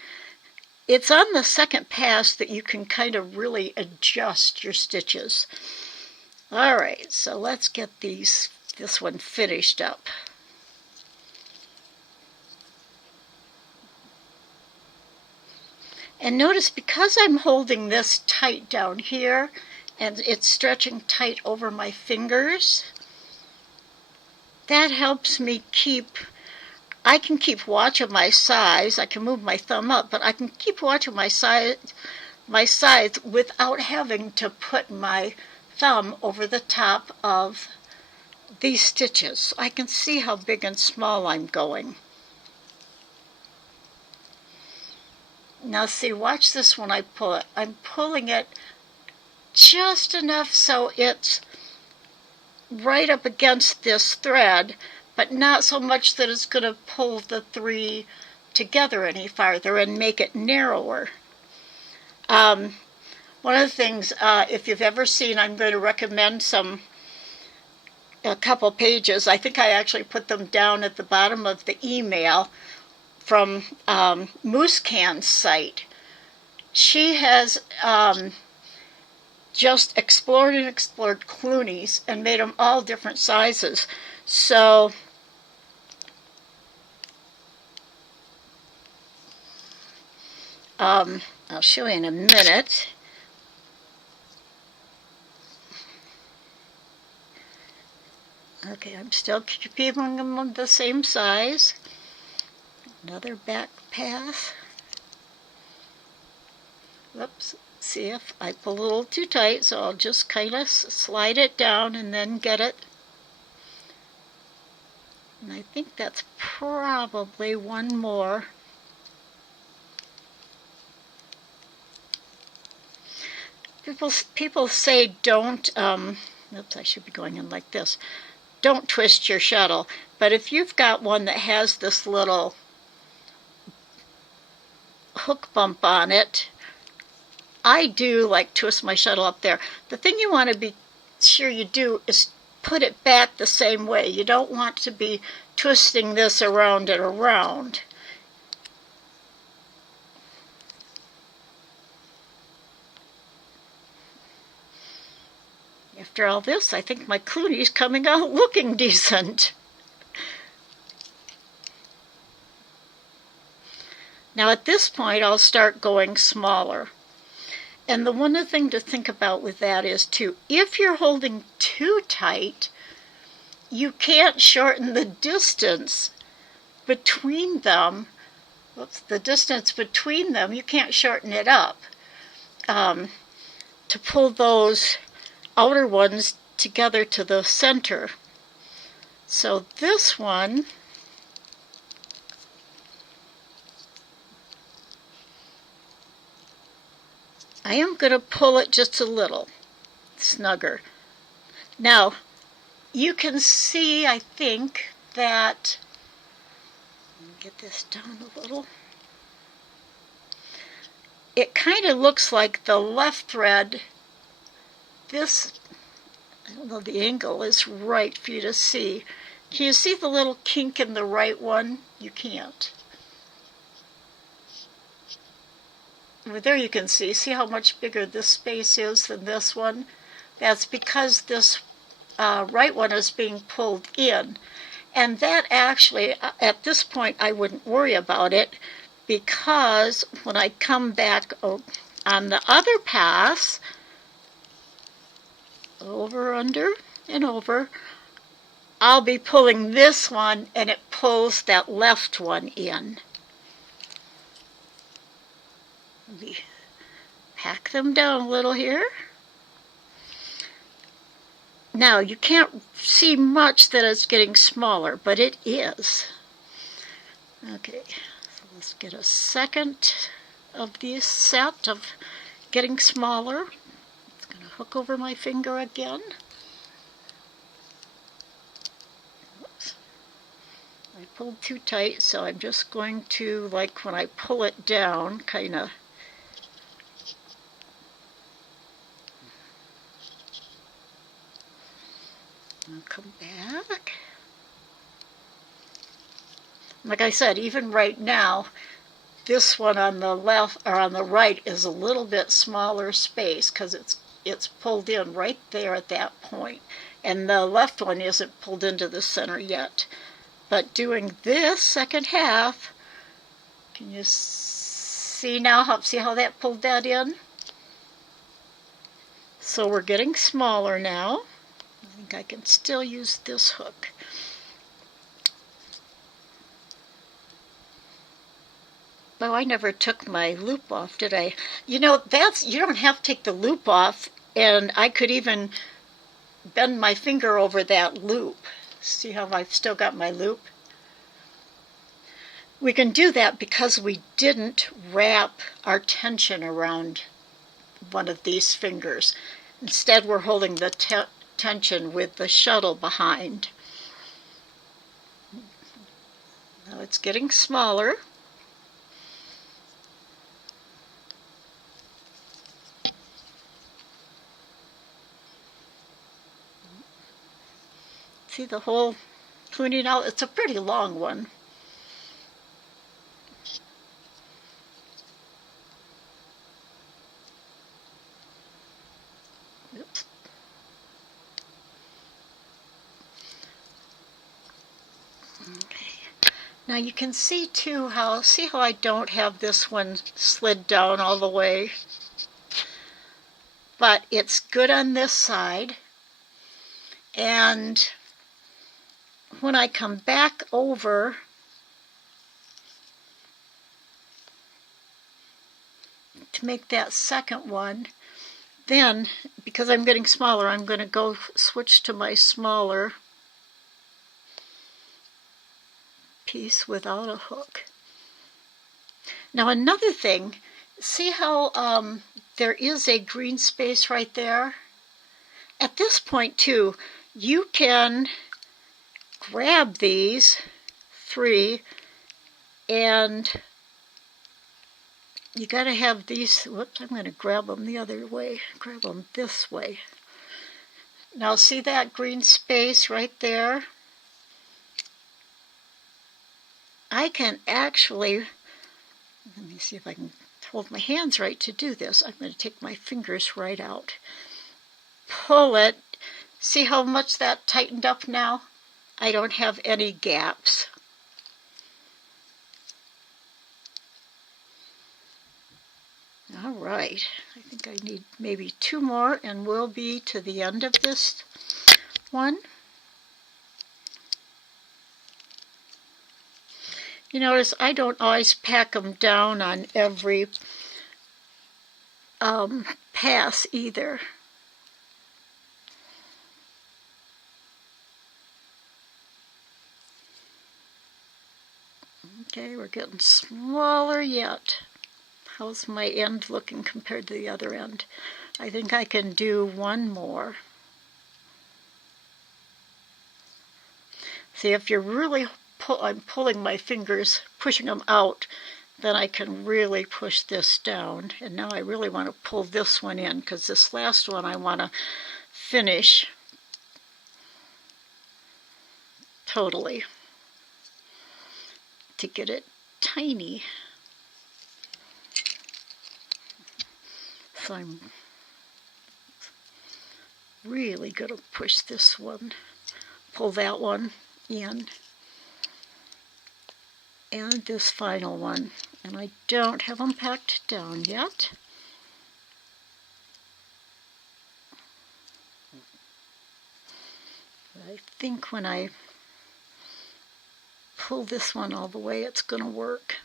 It's on the second pass that you can kind of really adjust your stitches. All right, so let's get this one finished up. And notice, because I'm holding this tight down here and it's stretching tight over my fingers, that helps me I can keep watch of my size. I can move my thumb up, but I can keep watch of my size without having to put my thumb over the top of these stitches. I can see how big and small I'm going. Now see, watch this when I pull it. I'm pulling it just enough so it's right up against this thread, but not so much that it's going to pull the 3 together any farther and make it narrower. One of the things, if you've ever seen, I'm going to recommend a couple pages. I think I actually put them down at the bottom of the email from Moose Can's site. She has just explored and explored Clunies and made them all different sizes. So I'll show you in a minute. Okay, I'm still keeping them the same size. Another back pass. Whoops. See, if I pull a little too tight, so I'll just kind of slide it down and then get it. And I think that's probably one more. People say don't, oops, I should be going in like this. Don't twist your shuttle. But if you've got one that has this little hook bump on it, I do like twist my shuttle up there. The thing you want to be sure you do is put it back the same way. You don't want to be twisting this around and around. After all this, I think my Cluny's coming out looking decent. Now at this point, I'll start going smaller. And the one thing to think about with that is, too, if you're holding too tight, you can't shorten the distance between them. Whoops, the distance between them, you can't shorten it up to pull those outer ones together to the center. So this one, I am going to pull it just a little. snugger. Now, you can see, I think, that, let me get this down a little. It kind of looks like the left thread, this, I don't know, the angle is right for you to see. Can you see the little kink in the right one? You can't. Well, there you can see how much bigger this space is than this one. That's because this right one is being pulled in. And that actually, at this point, I wouldn't worry about it, because when I come back on the other pass, over, under, and over, I'll be pulling this one, and it pulls that left one in. Let me pack them down a little here. Now, you can't see much that it's getting smaller, but it is. Okay, so let's get a second of this set of getting smaller. It's going to hook over my finger again. Oops. I pulled too tight, so I'm just going to, like when I pull it down, kind of I'll come back. Like I said, even right now, this one on the left or on the right is a little bit smaller space because it's pulled in right there at that point, and the left one isn't pulled into the center yet. But doing this second half, can you see now? See how that pulled that in? So we're getting smaller now. I think I can still use this hook. Oh, I never took my loop off, did I? You know, you don't have to take the loop off, and I could even bend my finger over that loop. See how I've still got my loop? We can do that because we didn't wrap our tension around one of these fingers. Instead, we're holding the tension with the shuttle behind. Now it's getting smaller. See the whole Cluny now? It's a pretty long one. Oops. Okay. Now you can see too how I don't have this one slid down all the way, but it's good on this side. And when I come back over, to make that second one, then, because I'm getting smaller, I'm going to go switch to my smaller piece without a hook. Now another thing, see how there is a green space right there? At this point too, you can grab these three, and you got to have these, whoops, I'm going to grab them the other way, grab them this way. Now see that green space right there? I can actually, let me see if I can hold my hands right to do this. I'm going to take my fingers right out. Pull it. See how much that tightened up now? I don't have any gaps. All right, I think I need maybe two more and we'll be to the end of this one. You notice I don't always pack them down on every pass either. Okay, we're getting smaller yet. How's my end looking compared to the other end? I think I can do one more. See, if you're really I'm pulling my fingers, pushing them out, then I can really push this down. And now I really want to pull this one in, because this last one I want to finish totally to get it tiny. So I'm really going to push this one, pull that one in, and this final one. And I don't have them packed down yet. But I think when I pull this one all the way, it's going to work.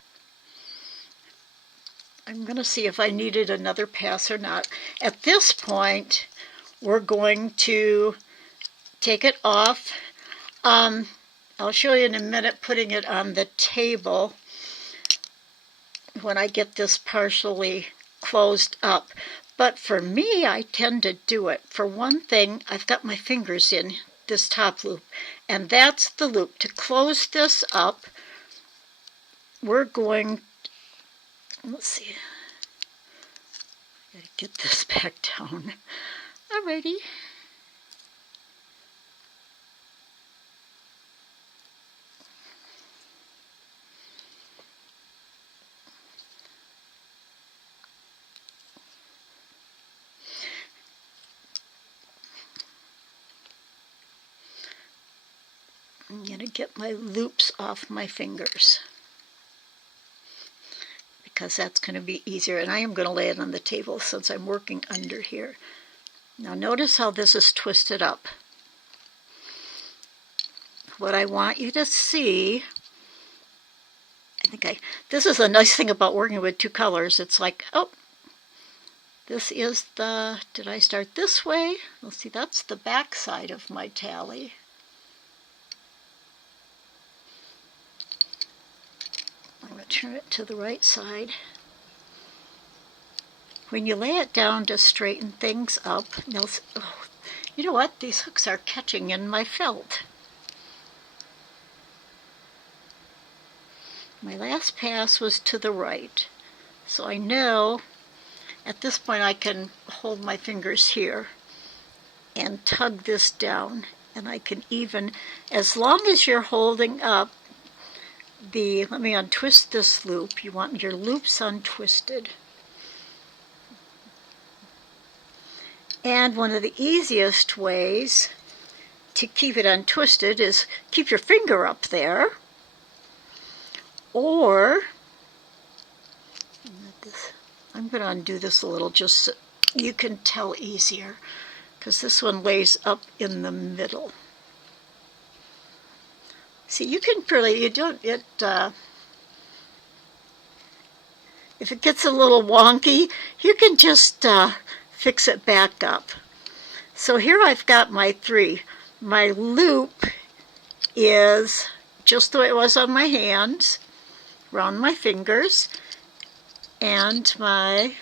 I'm going to see if I needed another pass or not. At this point, we're going to take it off. I'll show you in a minute putting it on the table when I get this partially closed up. But for me, I tend to do it. For one thing, I've got my fingers in this top loop, and that's the loop. To close this up, we're going, let's see, gotta get this back down. Alrighty. I'm going to get my loops off my fingers because that's going to be easier. And I am going to lay it on the table since I'm working under here. Now notice how this is twisted up. What I want you to see, this is a nice thing about working with two colors. It's like, oh, this is the, did I start this way? Well, see, that's the back side of my tally. I'm going to turn it to the right side. When you lay it down to straighten things up, oh, you know what? These hooks are catching in my felt. My last pass was to the right, so I know at this point I can hold my fingers here and tug this down, and I can even, as long as you're holding up the, let me untwist this loop. You want your loops untwisted. And one of the easiest ways to keep it untwisted is keep your finger up there, or I'm going to undo this a little just so you can tell easier, because this one lays up in the middle. See, you can really, if it gets a little wonky, you can just fix it back up. So here I've got my three. My loop is just the way it was on my hands, around my fingers, and my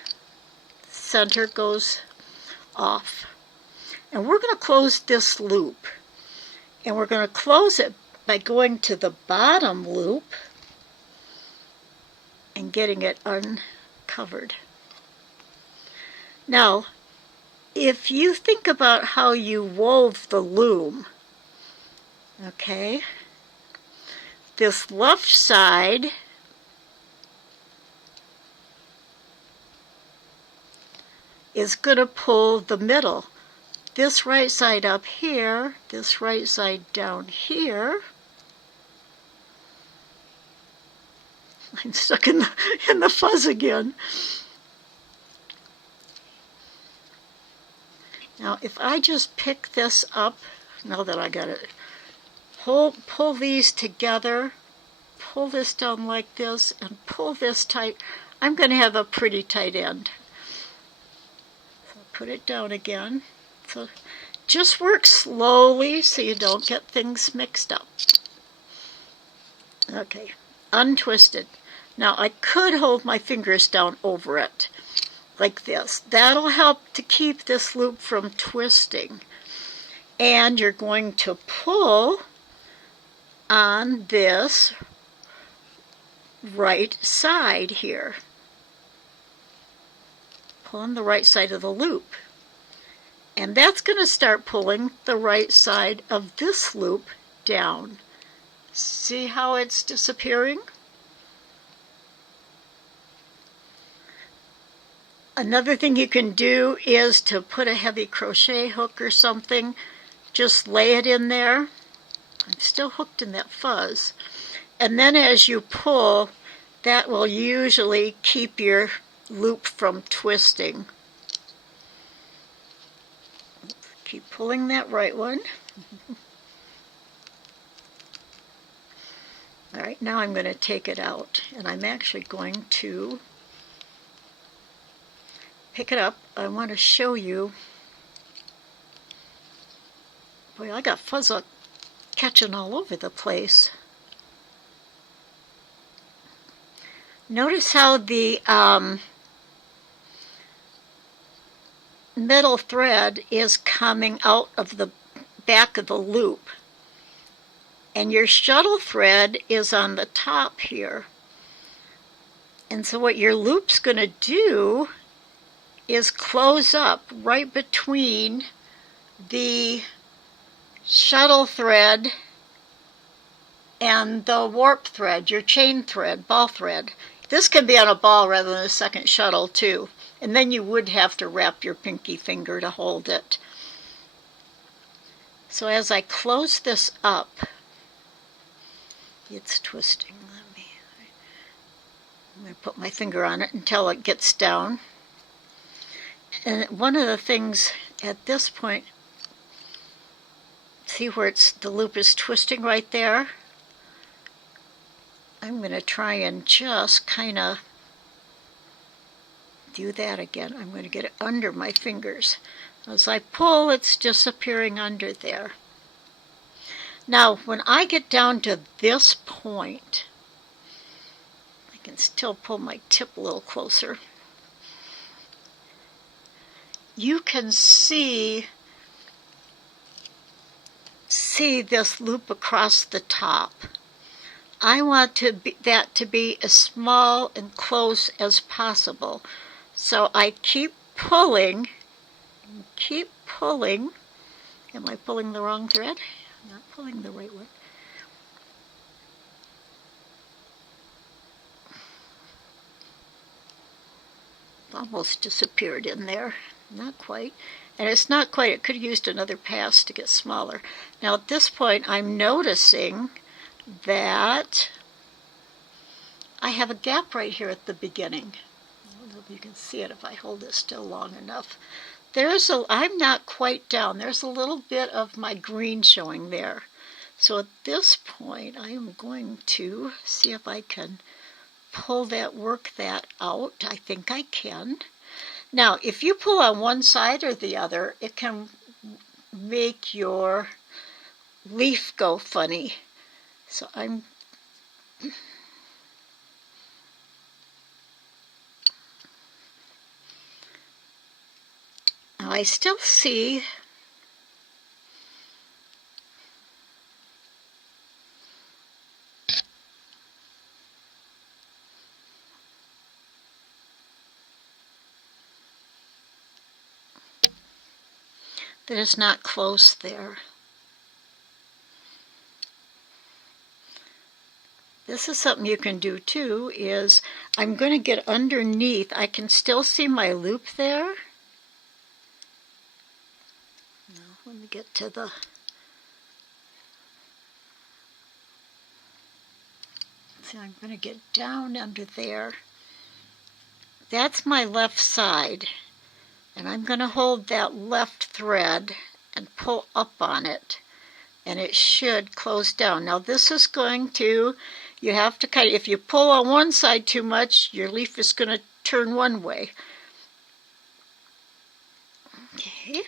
center goes off. And we're going to close this loop, and we're going to close it by going to the bottom loop and getting it uncovered. Now, if you think about how you wove the loom, okay, this left side is going to pull the middle. This right side up here, this right side down here. I'm stuck in the fuzz again. Now, if I just pick this up, now that I got it, pull these together, pull this down like this, and pull this tight, I'm going to have a pretty tight end. So put it down again. So just work slowly so you don't get things mixed up. Okay, untwisted. Now I could hold my fingers down over it, like this. That'll help to keep this loop from twisting. And you're going to pull on this right side here. Pull on the right side of the loop. And that's going to start pulling the right side of this loop down. See how it's disappearing? Another thing you can do is to put a heavy crochet hook or something. Just lay it in there. I'm still hooked in that fuzz. And then as you pull, that will usually keep your loop from twisting. Keep pulling that right one. All right, now I'm going to take it out, and I'm actually going to pick it up. I want to show you. Boy, I got fuzz catching all over the place. Notice how the middle thread is coming out of the back of the loop. And your shuttle thread is on the top here. And so what your loop's going to do is close up right between the shuttle thread and the warp thread, your chain thread, ball thread. This can be on a ball rather than a second shuttle too. And then you would have to wrap your pinky finger to hold it. So as I close this up, it's twisting. I'm going to put my finger on it until it gets down. And one of the things at this point, see where the loop is twisting right there? I'm going to try and just kind of do that again. I'm going to get it under my fingers. As I pull, it's disappearing under there. Now, when I get down to this point, I can still pull my tip a little closer. You can see this loop across the top. I want that to be as small and close as possible. So I keep pulling, keep pulling. Am I pulling the wrong thread? I'm not pulling the right one. Almost disappeared in there. Not quite. And it's not quite. It could have used another pass to get smaller. Now at this point I'm noticing that I have a gap right here at the beginning. I don't know if you can see it if I hold it still long enough. I'm not quite down. There's a little bit of my green showing there. So at this point I am going to see if I can work that out. I think I can. Now, if you pull on one side or the other, it can make your leaf go funny. So I still see that it's not close there. This is something you can do too, is I'm going to get underneath. I can still see my loop there. Now, let me get to the... See, I'm going to get down under there. That's my left side. And I'm going to hold that left thread and pull up on it. And it should close down. Now this is going to, you have to kind of, if you pull on one side too much, your leaf is going to turn one way. Okay.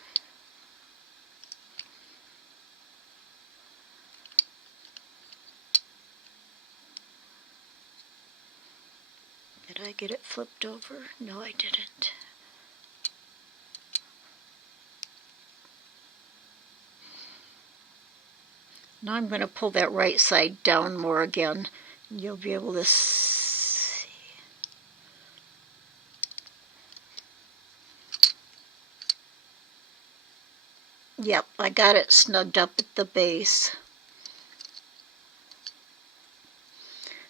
Did I get it flipped over? No, I didn't. Now I'm going to pull that right side down more again. You'll be able to see. Yep, I got it snugged up at the base.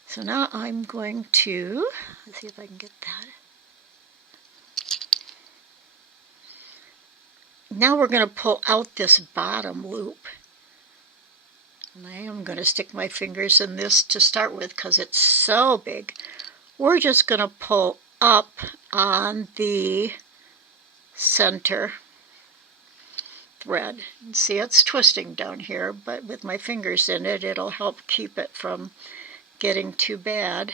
So now I'm going to, let's see if I can get that. Now we're going to pull out this bottom loop. And I am going to stick my fingers in this to start with because it's so big. We're just going to pull up on the center thread. And see, it's twisting down here, but with my fingers in it, it'll help keep it from getting too bad.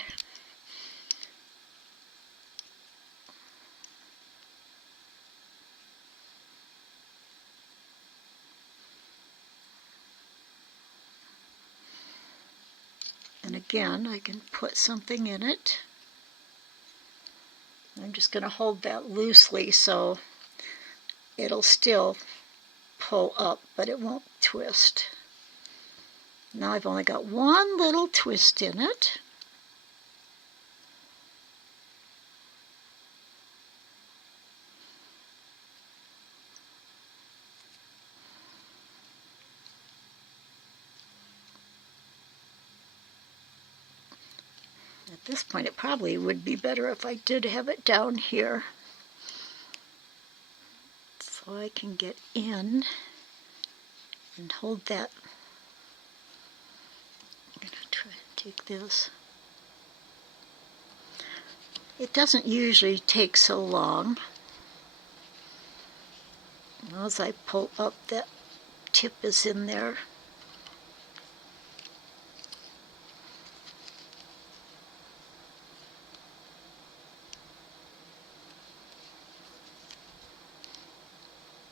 And again, I can put something in it. I'm just going to hold that loosely so it'll still pull up, but it won't twist. Now I've only got one little twist in it. At this point, it probably would be better if I did have it down here, so I can get in and hold that. I'm going to try to take this. It doesn't usually take so long. As I pull up, that tip is in there.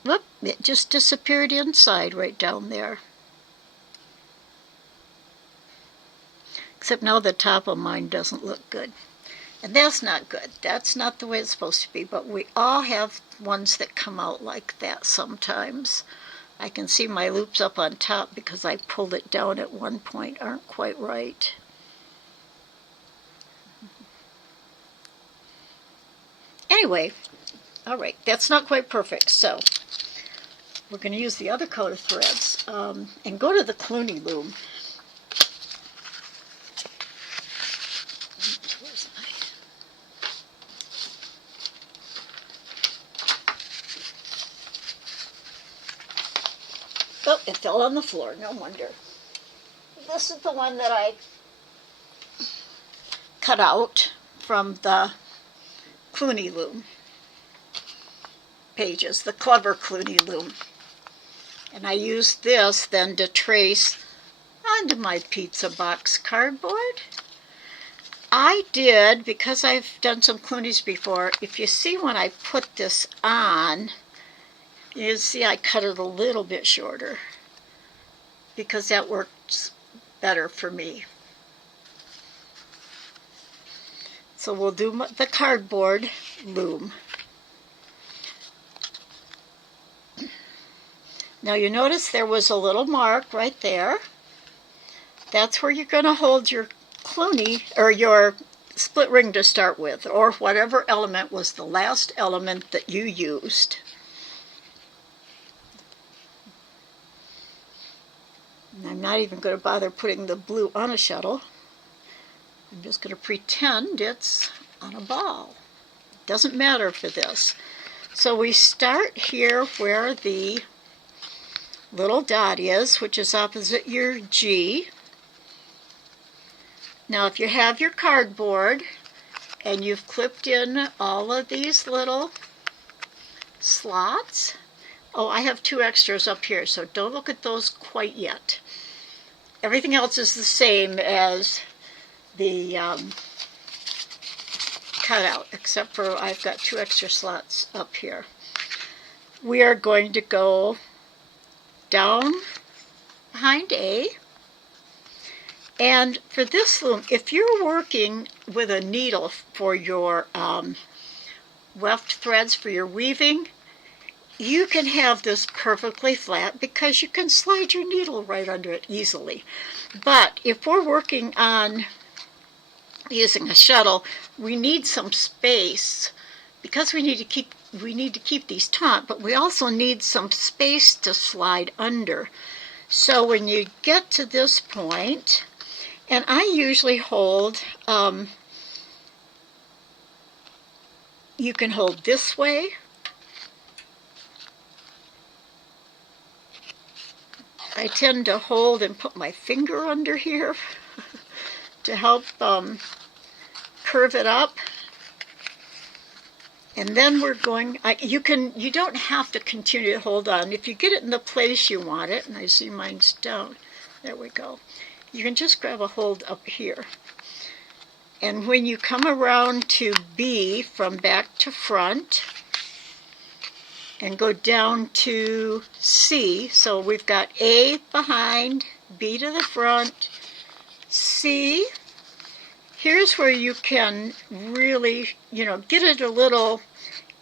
Whoop, it just disappeared inside right down there. Except now the top of mine doesn't look good. And that's not good. That's not the way it's supposed to be. But we all have ones that come out like that sometimes. I can see my loops up on top because I pulled it down at one point aren't quite right. Anyway, all right, that's not quite perfect. So we're going to use the other color threads and go to the Cluny loom. Oh, it fell on the floor, no wonder. This is the one that I cut out from the Cluny loom pages, the Clever Cluny loom. And I used this then to trace onto my pizza box cardboard. I did, because I've done some Clunies before, if you see when I put this on, you see I cut it a little bit shorter because that works better for me. So we'll do the cardboard loom. Now you notice there was a little mark right there. That's where you're going to hold your Cluny, or your split ring to start with, or whatever element was the last element that you used. And I'm not even going to bother putting the blue on a shuttle. I'm just going to pretend it's on a ball. Doesn't matter for this. So we start here where the little dot is, which is opposite your G. Now if you have your cardboard and you've clipped in all of these little slots, oh, I have 2 extras up here, so don't look at those quite yet. Everything else is the same as the cutout, except for I've got 2 extra slots up here. We are going to go down behind A. And for this loom, if you're working with a needle for your weft threads for your weaving, you can have this perfectly flat because you can slide your needle right under it easily. But if we're working on using a shuttle, we need some space because we need to keep these taut, but we also need some space to slide under. So when you get to this point, and I usually hold, you can hold this way. I tend to hold and put my finger under here to help curve it up. And then we're going, you don't have to continue to hold on. If you get it in the place you want it, and I see mine's down, there we go. You can just grab a hold up here. And when you come around to B from back to front, and go down to C, so we've got A behind, B to the front, C. Here's where you can really, get it a little.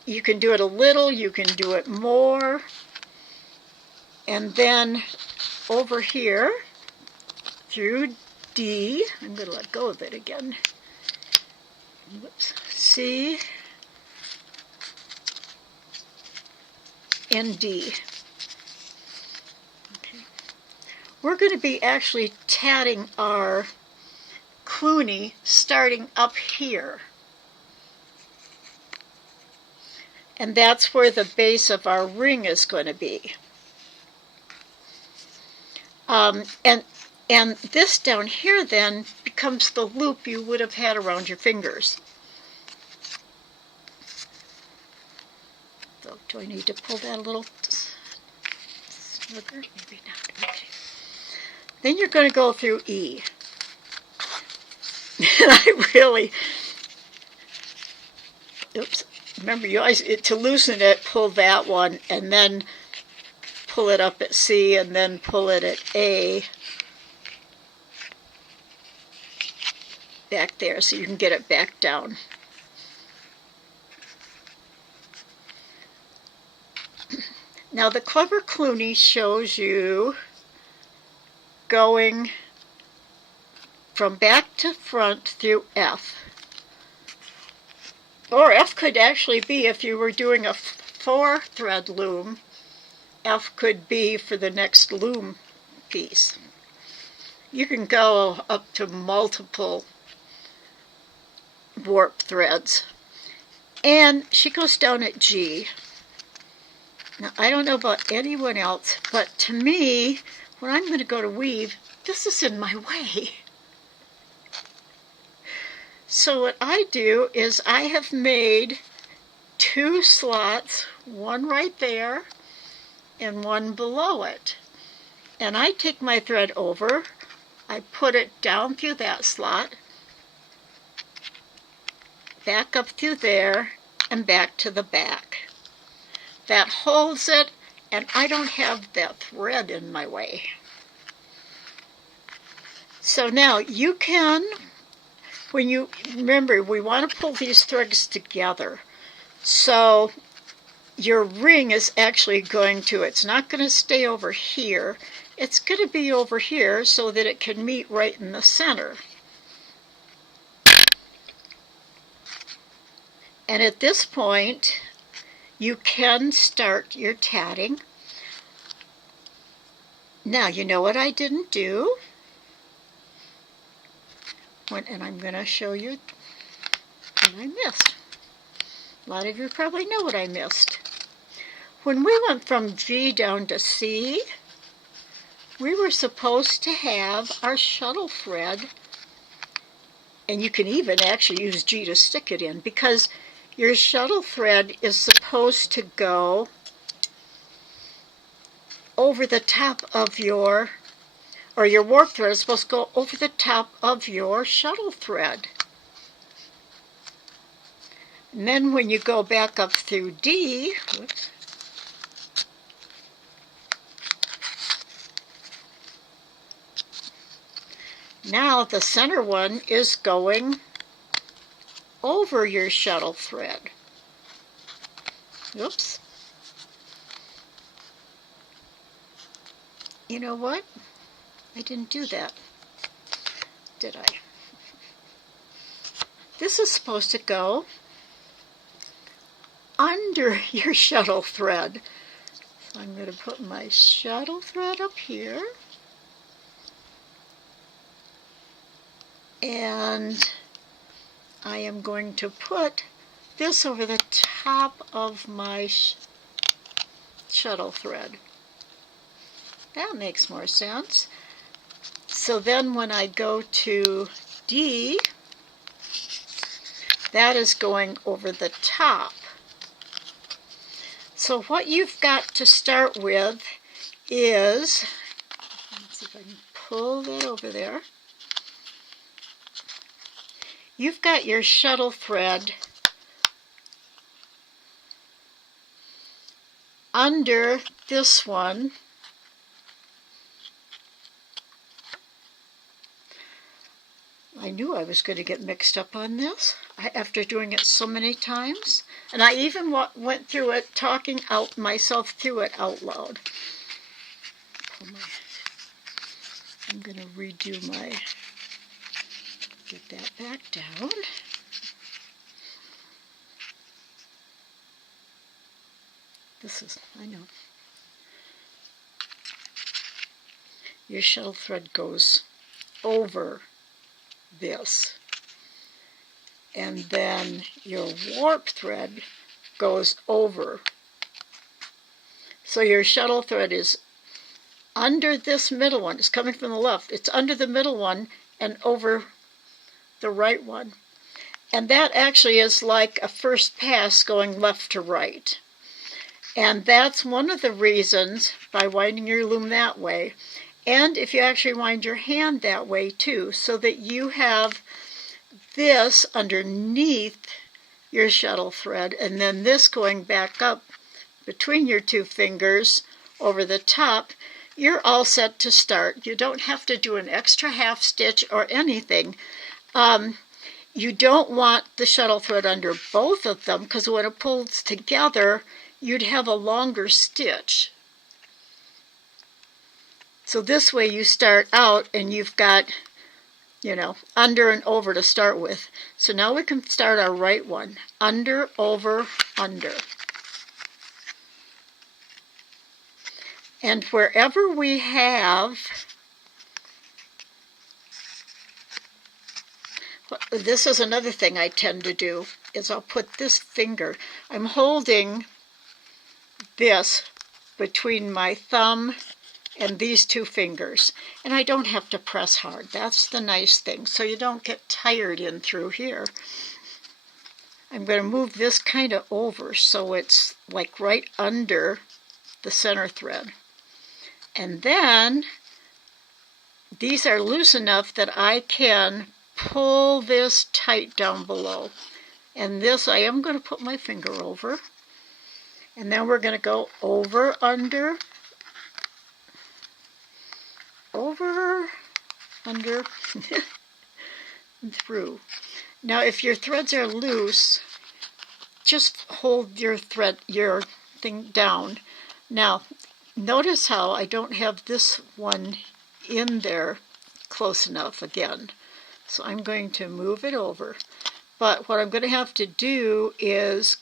You can do it a little, you can do it more. And then over here, through D, I'm going to let go of it again. Whoops. C and D. Okay. We're going to be actually tatting our Cluny starting up here. And that's where the base of our ring is going to be. And this down here then becomes the loop you would have had around your fingers. So do I need to pull that a little snugger? Maybe not. Okay. Then you're going to go through E. And I really, remember you always, to loosen it, pull that one, and then pull it up at C, and then pull it at A. Back there so you can get it back down. Now the Clever Cluny shows you going from back to front through F. Or F could actually be, if you were doing a 4-thread loom, F could be for the next loom piece. You can go up to multiple warp threads. And she goes down at G. Now, I don't know about anyone else, but to me, when I'm going to go to weave, this is in my way. So what I do is I have made 2 slots, one right there and one below it. And I take my thread over, I put it down through that slot, back up through there, and back to the back. That holds it, and I don't have that thread in my way. So now you can, when you, remember, we want to pull these threads together. So your ring is actually going to, it's not going to stay over here, it's going to be over here so that it can meet right in the center. And at this point, you can start your tatting. Now, you know what I didn't do? And I'm going to show you what I missed. A lot of you probably know what I missed. When we went from G down to C, we were supposed to have our shuttle thread, and you can even actually use G to stick it in, because your shuttle thread is supposed to go over the top of your, or your warp thread is supposed to go over the top of your shuttle thread. And then when you go back up through D, whoops, now the center one is going over your shuttle thread. Oops. You know what? I didn't do that, did I? This is supposed to go under your shuttle thread. So I'm going to put my shuttle thread up here. And I am going to put this over the top of my shuttle thread. That makes more sense. So then when I go to D, that is going over the top. So what you've got to start with is, let's see if I can pull that over there. You've got your shuttle thread under this one. I knew I was going to get mixed up on this after doing it so many times. And I even went through it, talking out myself through it out loud. I'm going to redo my, get that back down. This is, I know. Your shuttle thread goes over this, and then your warp thread goes over. So your shuttle thread is under this middle one. It's coming from the left. It's under the middle one and over the right one. And that actually is like a first pass going left to right. And that's one of the reasons, by winding your loom that way, and if you actually wind your hand that way too, so that you have this underneath your shuttle thread, and then this going back up between your two fingers over the top, you're all set to start. You don't have to do an extra half stitch or anything. You don't want the shuttle thread under both of them, because when it pulls together, you'd have a longer stitch. So this way you start out and you've got, you know, under and over to start with. So now we can start our right one. Under, over, under. And wherever we have, this is another thing I tend to do, is I'll put this finger, I'm holding this between my thumb and these two fingers, and I don't have to press hard. That's the nice thing, so you don't get tired in through here. I'm going to move this kind of over so it's like right under the center thread. And then these are loose enough that I can pull this tight down below. And this I am going to put my finger over. And then we're going to go over, under, over, under, and through. Now if your threads are loose, just hold your thread, your thing down. Now notice how I don't have this one in there close enough again. So I'm going to move it over. But what I'm going to have to do is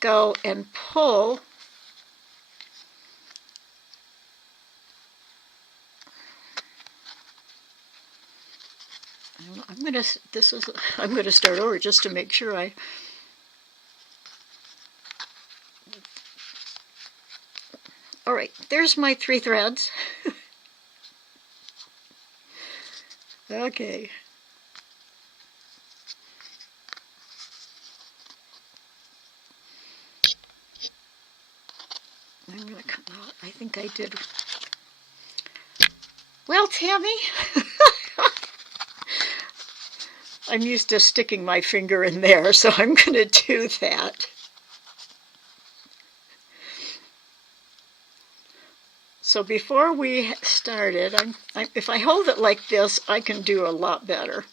go and pull I'm going to start over just to make sure I all right, there's my 3 threads. Okay. I'm going to come out. I think I did. Well, Tammy, I'm used to sticking my finger in there, so I'm going to do that. So before we started, if I hold it like this, I can do a lot better.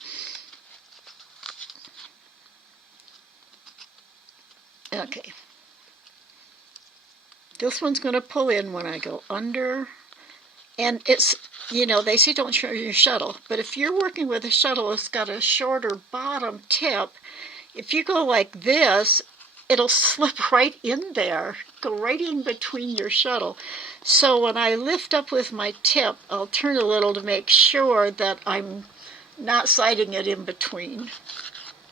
Okay. This one's going to pull in when I go under. And it's, they say don't show your shuttle. But if you're working with a shuttle that's got a shorter bottom tip, if you go like this, it'll slip right in there, go right in between your shuttle. So when I lift up with my tip, I'll turn a little to make sure that I'm not sliding it in between.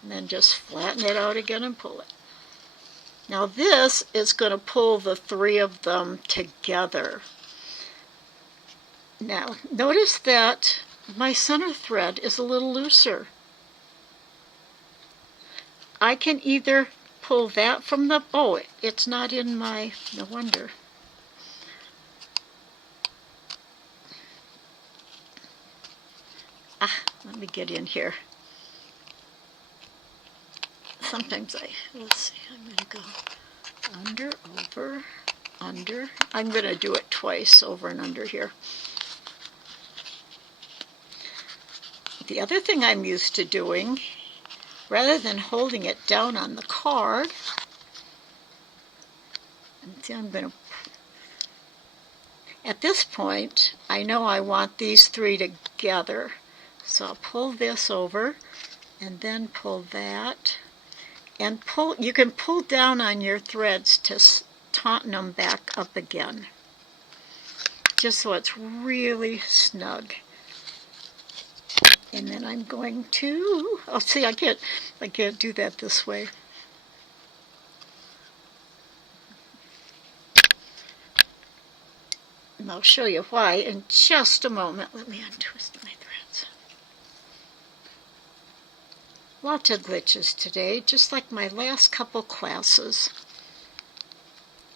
And then just flatten it out again and pull it. Now this is going to pull the three of them together. Now notice that my center thread is a little looser. I can either pull that from the, it's not in my, no wonder. Let me get in here. Sometimes let's see, I'm going to go under, over, under. I'm going to do it twice, over and under here. The other thing I'm used to doing, rather than holding it down on the card, I'm going to, at this point, I know I want these three together. So I'll pull this over and then pull that. And pull. You can pull down on your threads to tauten them back up again, just so it's really snug. And then I'm going to, see, I can't do that this way. And I'll show you why in just a moment. Let me untwist my threads. Lots of glitches today, just like my last couple classes.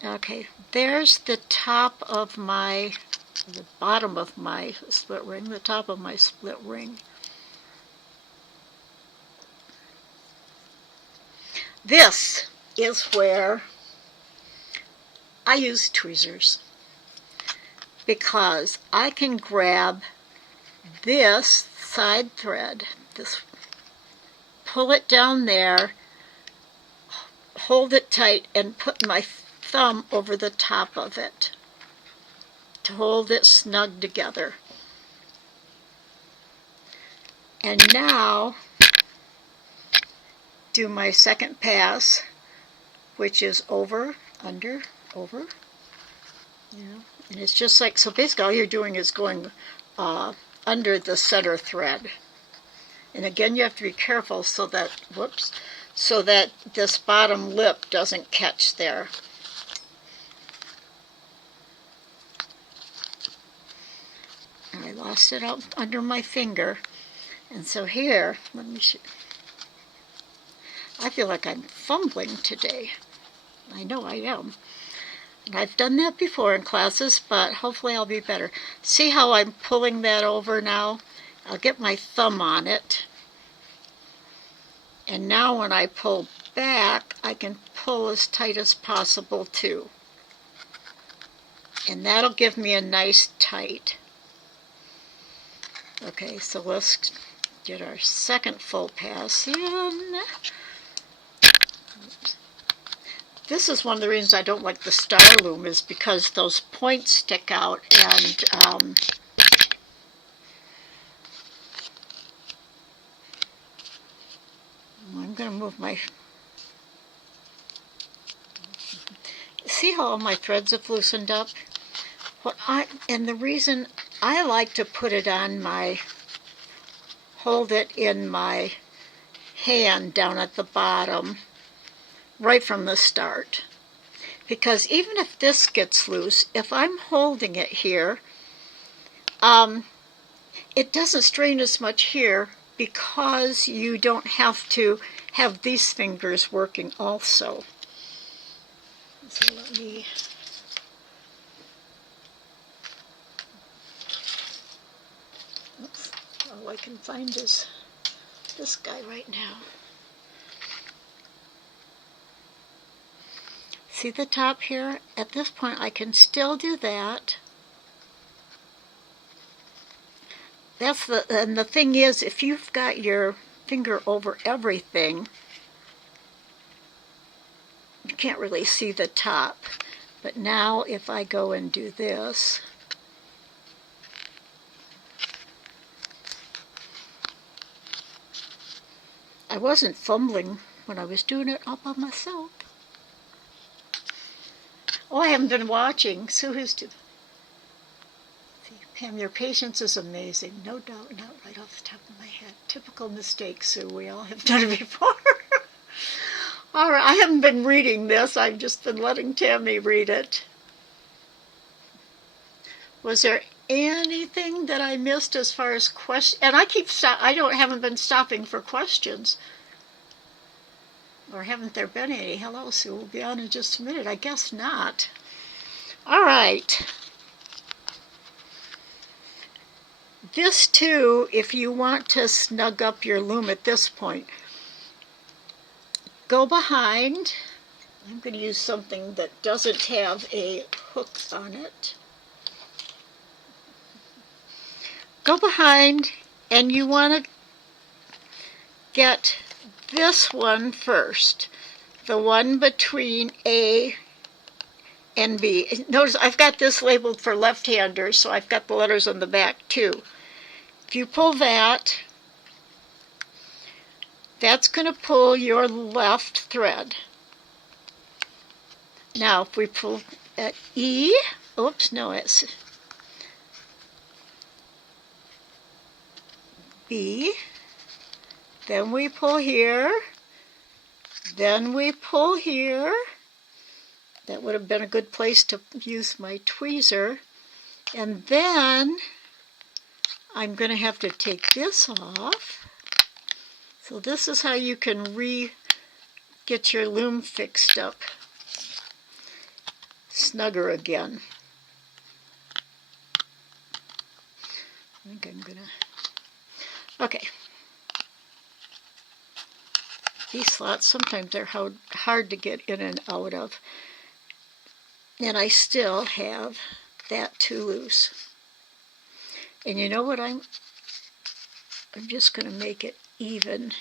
Okay, there's the top of the bottom of my split ring, the top of my split ring. This is where I use tweezers, because I can grab this side thread, pull it down there, hold it tight, and put my thumb over the top of it to hold it snug together. And now do my second pass, which is over, under, over. And it's just like, so basically all you're doing is going under the center thread. And again, you have to be careful so that, so that this bottom lip doesn't catch there. And I lost it out under my finger. And so here, let me see. I feel like I'm fumbling today. I know I am. And I've done that before in classes, but hopefully I'll be better. See how I'm pulling that over now? I'll get my thumb on it. And now when I pull back, I can pull as tight as possible too. And that'll give me a nice tight. Okay, so let's get our second full pass in. This is one of the reasons I don't like the star loom, is because those points stick out, and I'm going to move my, see how all my threads have loosened up? And the reason I like to put it on hold it in my hand down at the bottom, right from the start. Because even if this gets loose, if I'm holding it here, it doesn't strain as much here, because you don't have to have these fingers working also. So let me, oops, all I can find is this guy right now. See the top here? At this point I can still do that. And the thing is, if you've got your finger over everything, can't really see the top. But now if I go and do this, I wasn't fumbling when I was doing it all by myself. Oh, I haven't been watching. Sue has to. See, Pam, your patience is amazing. No doubt, not right off the top of my head. Typical mistake, Sue. We all have done it before. All right, I haven't been reading this. I've just been letting Tammy read it. Was there anything that I missed as far as questions? And I haven't been stopping for questions. Or haven't there been any? Hello, Sue. We'll be on in just a minute. I guess not. All right. This too, if you want to snug up your loom at this point, go behind. I'm going to use something that doesn't have a hook on it. Go behind, and you want to get this one first, the one between A and B. Notice I've got this labeled for left-handers, so I've got the letters on the back too. If you pull that, that's going to pull your left thread. Now if we pull at E, oops, no, it's B, then we pull here, then we pull here. That would have been a good place to use my tweezer. And then I'm going to have to take this off. So this is how you can get your loom fixed up snugger again. I think I'm going to... Okay. These slots, sometimes they're hard to get in and out of. And I still have that too loose. And you know what, I'm just going to make it even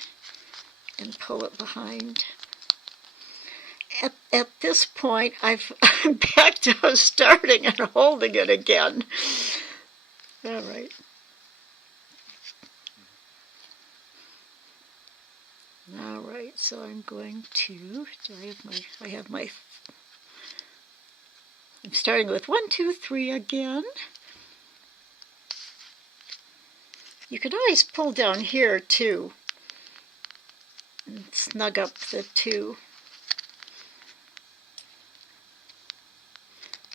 and pull it behind. At this point, I'm back to starting and holding it again. All right. All right, so I'm going to, I'm starting with 1, 2, 3 again. You could always pull down here too and snug up the two.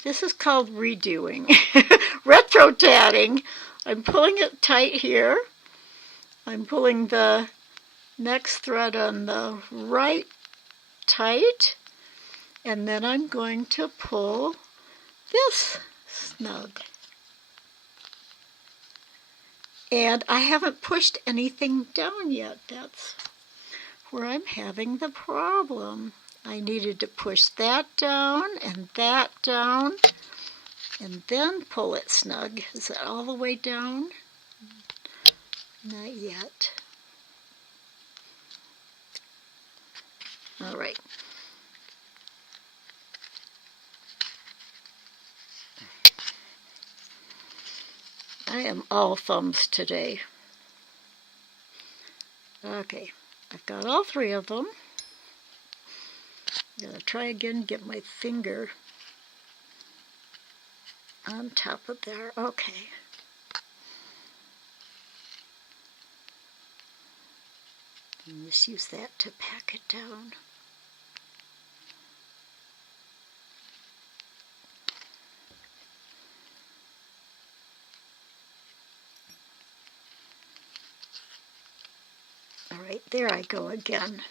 This is called redoing. Retro tatting. I'm pulling it tight here. I'm pulling the next thread on the right tight, and then I'm going to pull this snug. And I haven't pushed anything down yet. That's where I'm having the problem. I needed to push that down, and then pull it snug. Is that all the way down? Not yet. All right. I am all thumbs today. Okay, I've got all 3 of them. I'm going to try again, get my finger on top of there. Okay. And just use that to pack it down. All right, there I go again.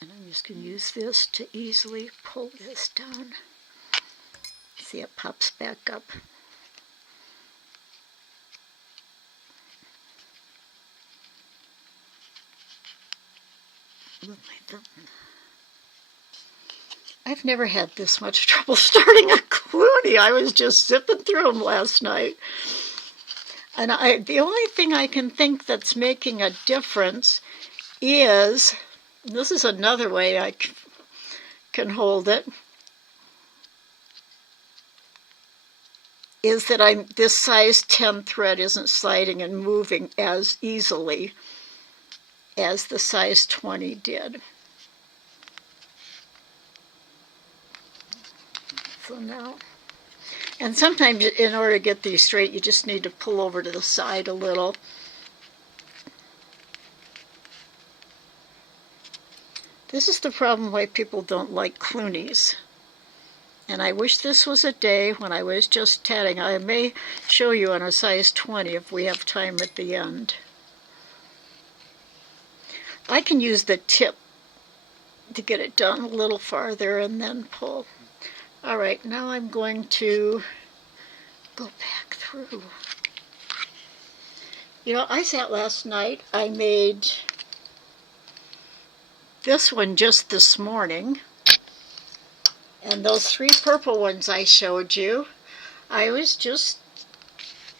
And I'm just going to use this to easily pull this down. See, it pops back up. I've never had this much trouble starting a Cluny. I was just zipping through them last night. And the only thing I can think that's making a difference is, this is another way I can hold it, is that this size 10 thread isn't sliding and moving as easily as the size 20 did. So now, and sometimes in order to get these straight, you just need to pull over to the side a little. This is the problem why people don't like Clunies. And I wish this was a day when I was just tatting. I may show you on a size 20 if we have time at the end. I can use the tip to get it done a little farther and then pull. All right, now I'm going to go back through. You know, I sat last night, I made this one just this morning, and those 3 purple ones I showed you, I was just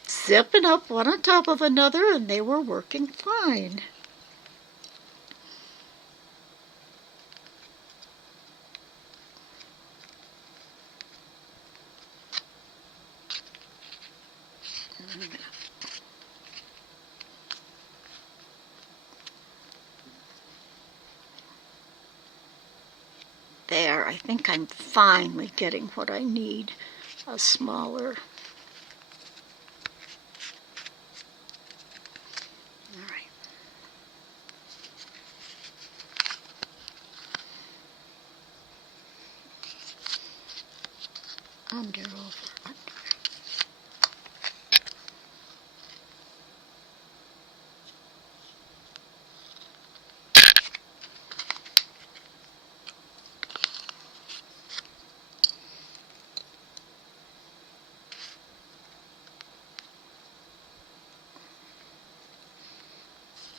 zipping up one on top of another, and they were working fine. There, I think I'm finally getting what I need, a smaller. All right. Under, over, under.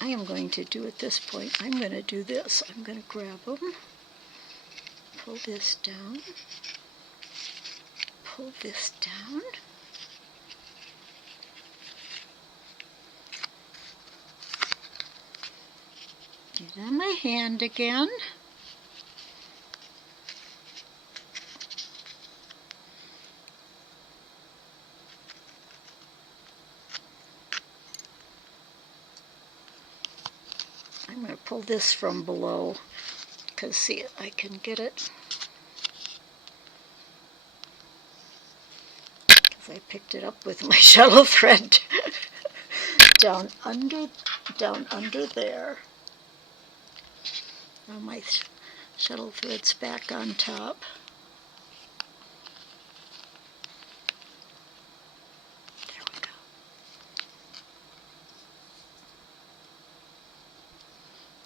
I am going to do at this point, I'm going to do this. I'm going to grab them, pull this down, pull this down. Do it on my hand again. I'm going to pull this from below, because see, I can get it. Because I picked it up with my shuttle thread. down under there. Now my shuttle thread's back on top. There we go.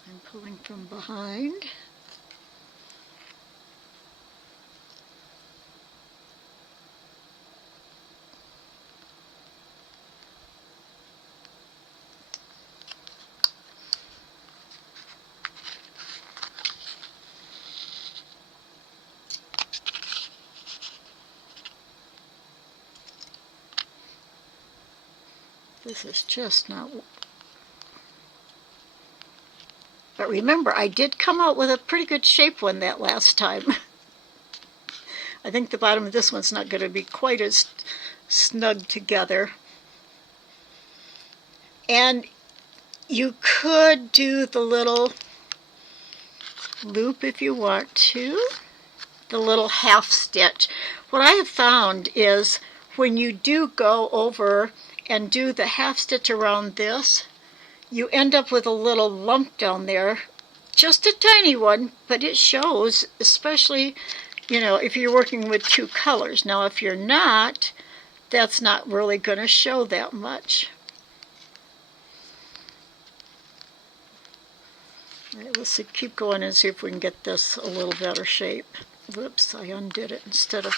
I'm pulling from behind. This is just not... But remember, I did come out with a pretty good shape one that last time. I think the bottom of this one's not going to be quite as snug together. And you could do the little loop if you want to, the little half stitch. What I have found is when you do go over and do the half stitch around this, you end up with a little lump down there, just a tiny one, but it shows, especially, you know, if you're working with 2 colors. Now, if you're not, that's not really going to show that much. All right, let's keep going and see if we can get this a little better shape. Whoops, I undid it instead of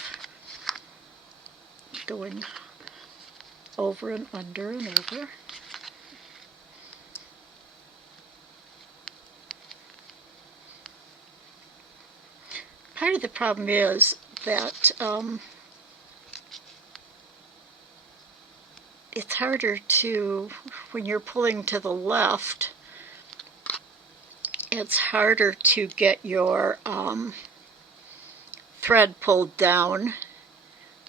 going over and under and over. Part of the problem is that it's harder to, when you're pulling to the left, it's harder to get your thread pulled down.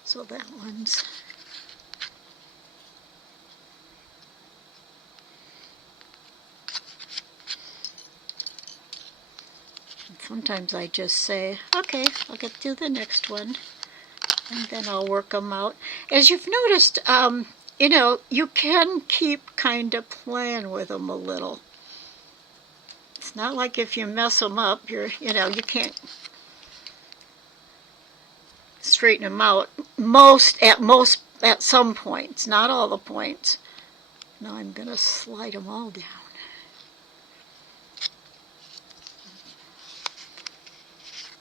So that one's... Sometimes I just say, okay, I'll get to the next one, and then I'll work them out. As you've noticed, you know, you can keep kind of playing with them a little. It's not like if you mess them up, you can't straighten them out. At some points, not all the points. Now I'm going to slide them all down.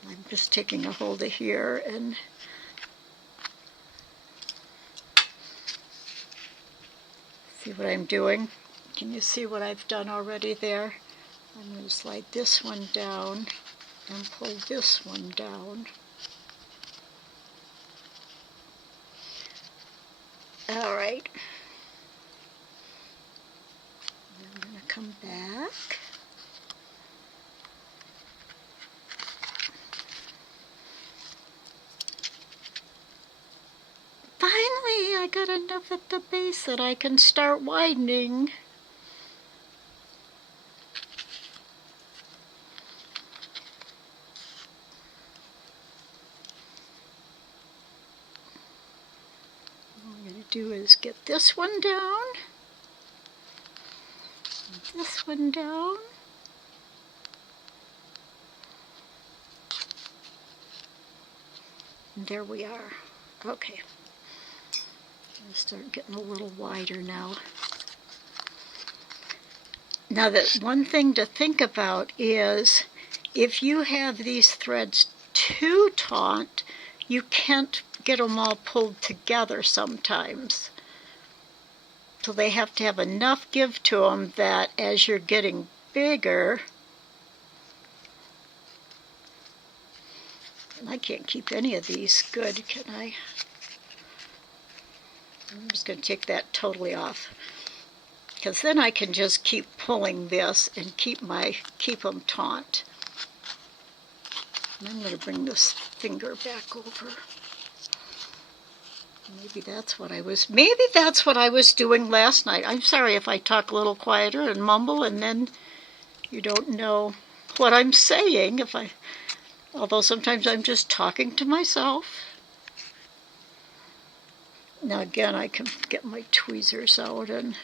I'm just taking a hold of here and see what I'm doing. Can you see what I've done already there? I'm going to slide this one down and pull this one down. All right. I'm going to come back. Finally, I got enough at the base that I can start widening. What I'm going to do is get this one down, and this one down. And there we are. Okay. Start getting a little wider now. Now that one thing to think about is if you have these threads too taut, you can't get them all pulled together sometimes. So they have to have enough give to them that as you're getting bigger, and I can't keep any of these good, can I? I'm just going to take that totally off, because then I can just keep pulling this and keep them taut. And I'm going to bring this finger back over. Maybe that's what I was doing last night. I'm sorry if I talk a little quieter and mumble, and then you don't know what I'm saying. Although sometimes I'm just talking to myself. Now again, I can get my tweezers out and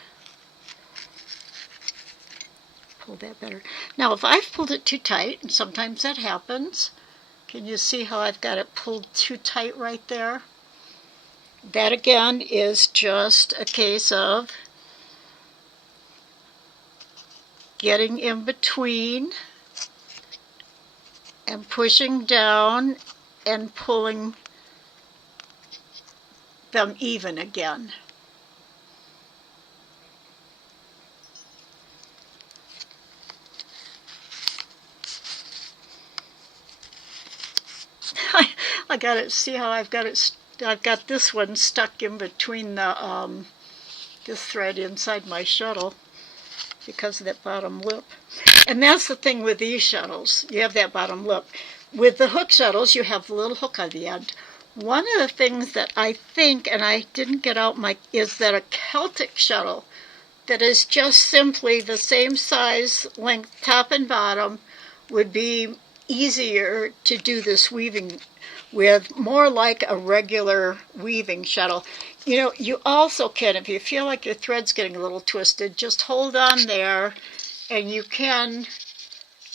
pull that better. Now if I've pulled it too tight, and sometimes that happens, can you see how I've got it pulled too tight right there? That again is just a case of getting in between and pushing down and pulling them even again. I got it. See how I've got it? I've got this one stuck in between the this thread inside my shuttle because of that bottom lip. And that's the thing with these shuttles. You have that bottom lip. With the hook shuttles, you have the little hook on the end. One of the things that I think, and I didn't get out is that a Celtic shuttle that is just simply the same size, length, top and bottom, would be easier to do this weaving with, more like a regular weaving shuttle. You know, you also can, if you feel like your thread's getting a little twisted, just hold on there and you can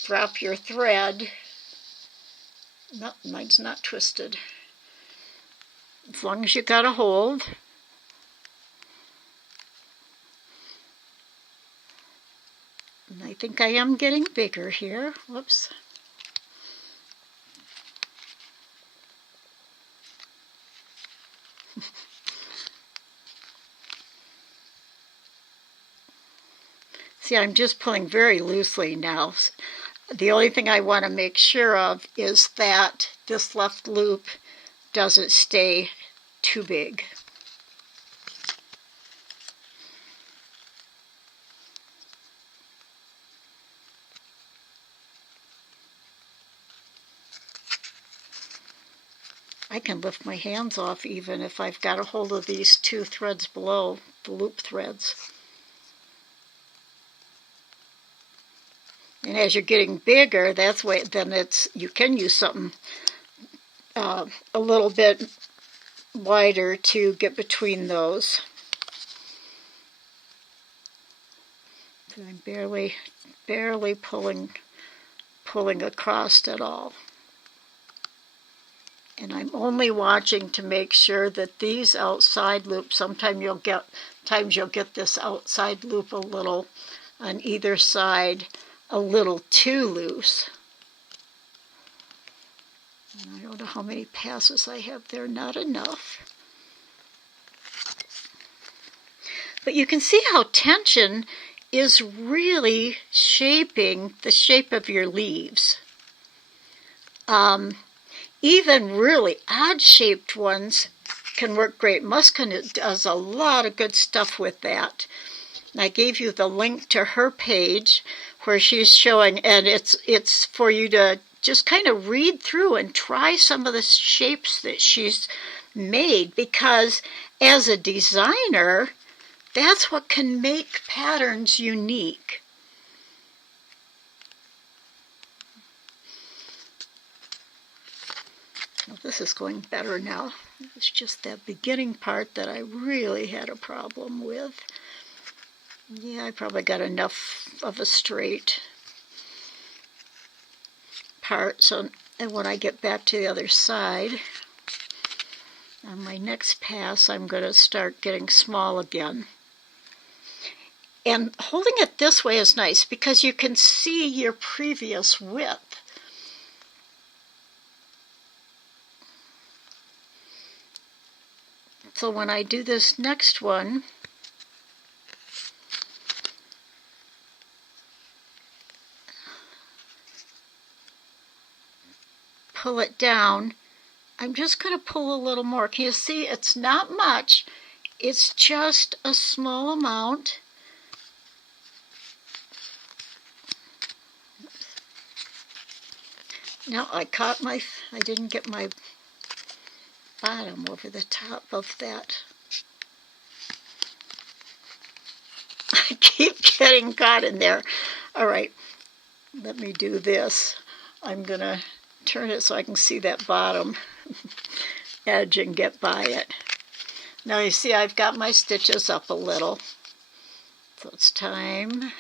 drop your thread. No, mine's not twisted. As long as you got a hold. And I think I am getting bigger here. Whoops. See, I'm just pulling very loosely now. The only thing I want to make sure of is that this left loop doesn't stay too big. I can lift my hands off even if I've got a hold of these 2 threads below, the loop threads. And as you're getting bigger, that's why then you can use something a little bit wider to get between those. So I'm barely pulling across at all. And I'm only watching to make sure that these outside loops, sometimes you'll get this outside loop a little on either side, a little too loose. I don't know how many passes I have there, not enough. But you can see how tension is really shaping the shape of your leaves. Even really odd-shaped ones can work great. Muskin does a lot of good stuff with that. And I gave you the link to her page where she's showing, and it's for you to just kind of read through and try some of the shapes that she's made, because as a designer, that's what can make patterns unique. Well, this is going better now. It's just that beginning part that I really had a problem with. Yeah, I probably got enough of a straight part. So, and when I get back to the other side, on my next pass, I'm going to start getting small again. And holding it this way is nice because you can see your previous width. So when I do this next one, pull it down, I'm just going to pull a little more. Can you see? It's not much. It's just a small amount. Now I didn't get my bottom over the top of that. I keep getting caught in there. All right, let me do this. I'm going to turn it so I can see that bottom edge and get by it. Now you see I've got my stitches up a little. So it's time.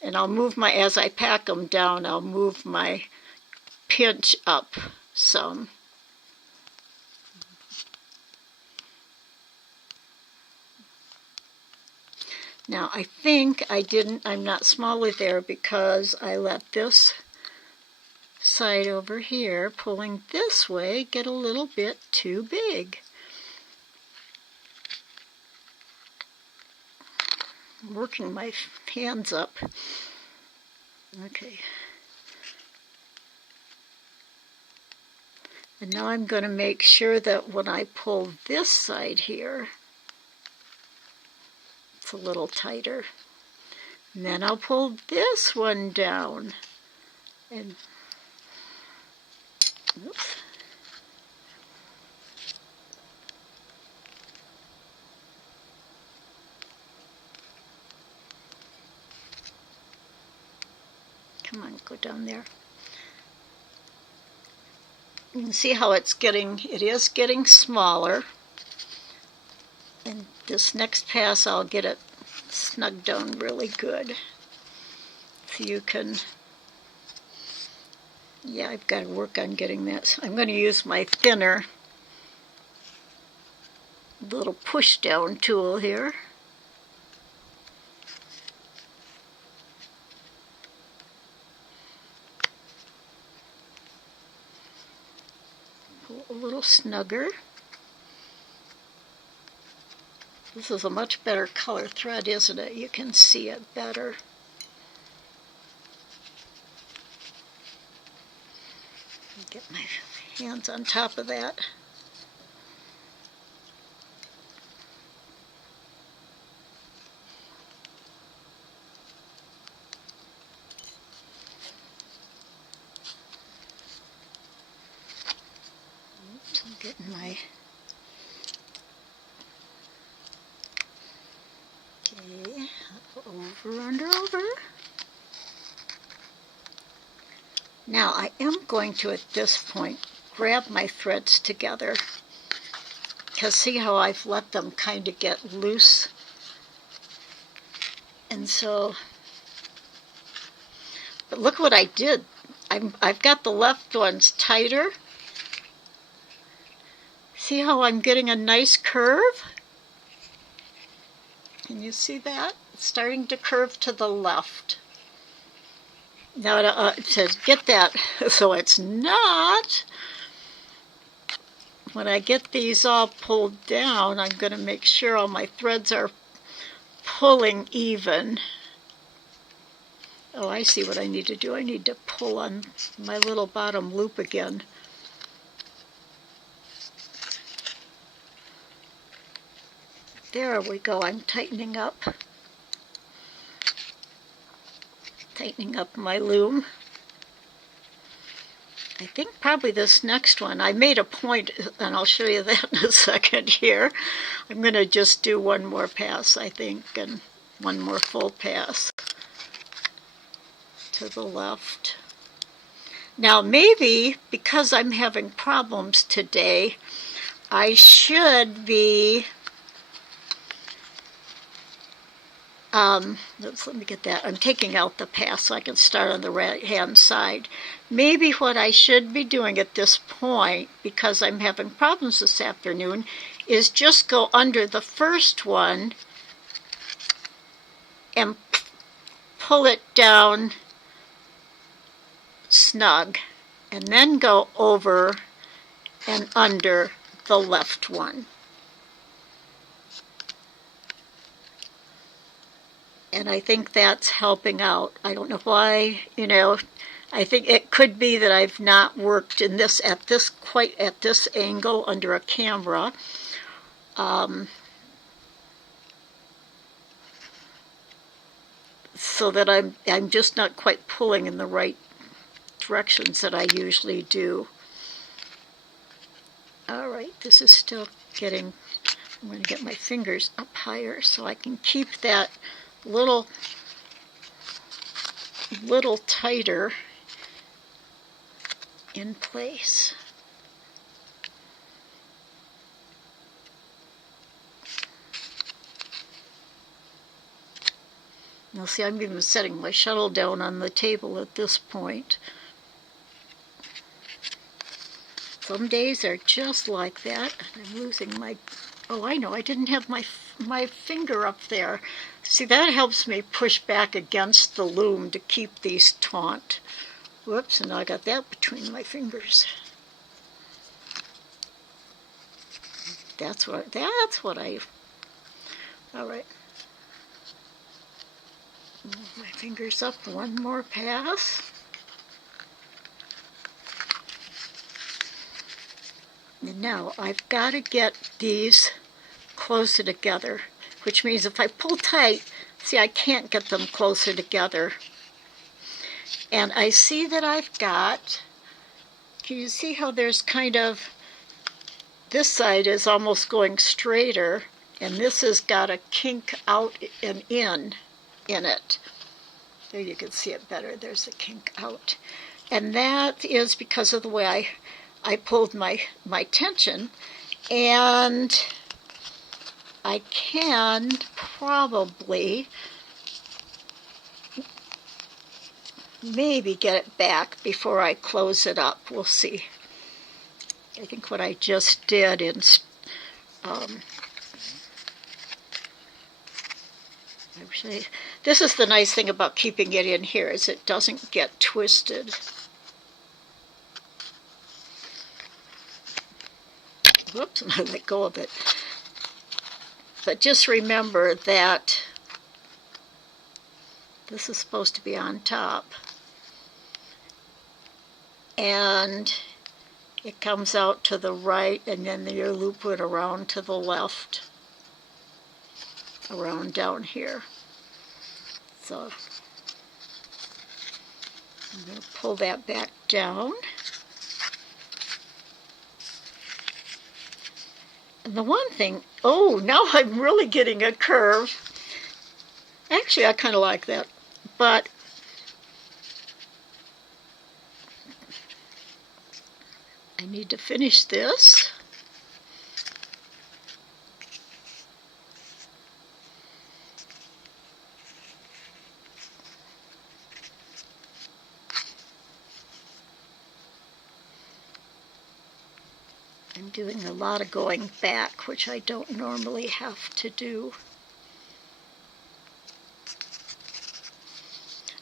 And I'll move as I pack them down, I'll move my pinch up some. Now I think I'm not smaller there because I let this side over here, pulling this way, get a little bit too big. I'm working my hands up. Okay. And now I'm going to make sure that when I pull this side here, it's a little tighter. And then I'll pull this one down. And oops. Come on, go down there. You can see how it is getting smaller. And this next pass, I'll get it snug down really good. So you can, yeah, I've got to work on getting that. I'm going to use my thinner little push down tool here. Pull a little snugger. This is a much better color thread, isn't it? You can see it better. Get my hands on top of that. Getting my... Okay, over, under, over. Now I am going to, at this point, grab my threads together, because see how I've let them kind of get loose? And so, but look what I did. I've got the left ones tighter. See how I'm getting a nice curve? Can you see that? It's starting to curve to the left. Now it says get that so it's not. When I get these all pulled down, I'm going to make sure all my threads are pulling even. Oh, I see what I need to do. I need to pull on my little bottom loop again. There we go. I'm tightening up my loom. I think probably this next one, I made a point, and I'll show you that in a second here. I'm going to just do one more pass, I think, and one more full pass to the left. Now maybe, because I'm having problems today, I should be... let me get that. I'm taking out the pass so I can start on the right-hand side. Maybe what I should be doing at this point, because I'm having problems this afternoon, is just go under the first one and pull it down snug, and then go over and under the left one. And I think that's helping out. I don't know why, I think it could be that I've not worked in this quite at this angle under a camera. So that I'm just not quite pulling in the right directions that I usually do. All right, this is still getting, I'm going to get my fingers up higher so I can keep that little tighter in place. Now see, I'm even setting my shuttle down on the table at this point. Some days are just like that. I'm losing my... Oh, I know, I didn't have my finger up there. See, that helps me push back against the loom to keep these taut. Whoops, and I got that between my fingers. That's what I... All right. Move my fingers up one more pass. And now I've got to get these closer together, which means if I pull tight, see, I can't get them closer together. And I see that I've got, can you see how there's kind of, this side is almost going straighter, and this has got a kink out and in it. There you can see it better. There's a kink out. And that is because of the way I pulled my tension, and I can probably maybe get it back before I close it up. We'll see. I think what I just did in this is the nice thing about keeping it in here, is it doesn't get twisted. Whoops, and I let go of it. But just remember that this is supposed to be on top. And it comes out to the right, and then you loop it around to the left, around down here. So I'm going to pull that back down. And the one thing, oh, now I'm really getting a curve. Actually, I kind of like that, but I need to finish this. I'm doing a lot of going back, which I don't normally have to do.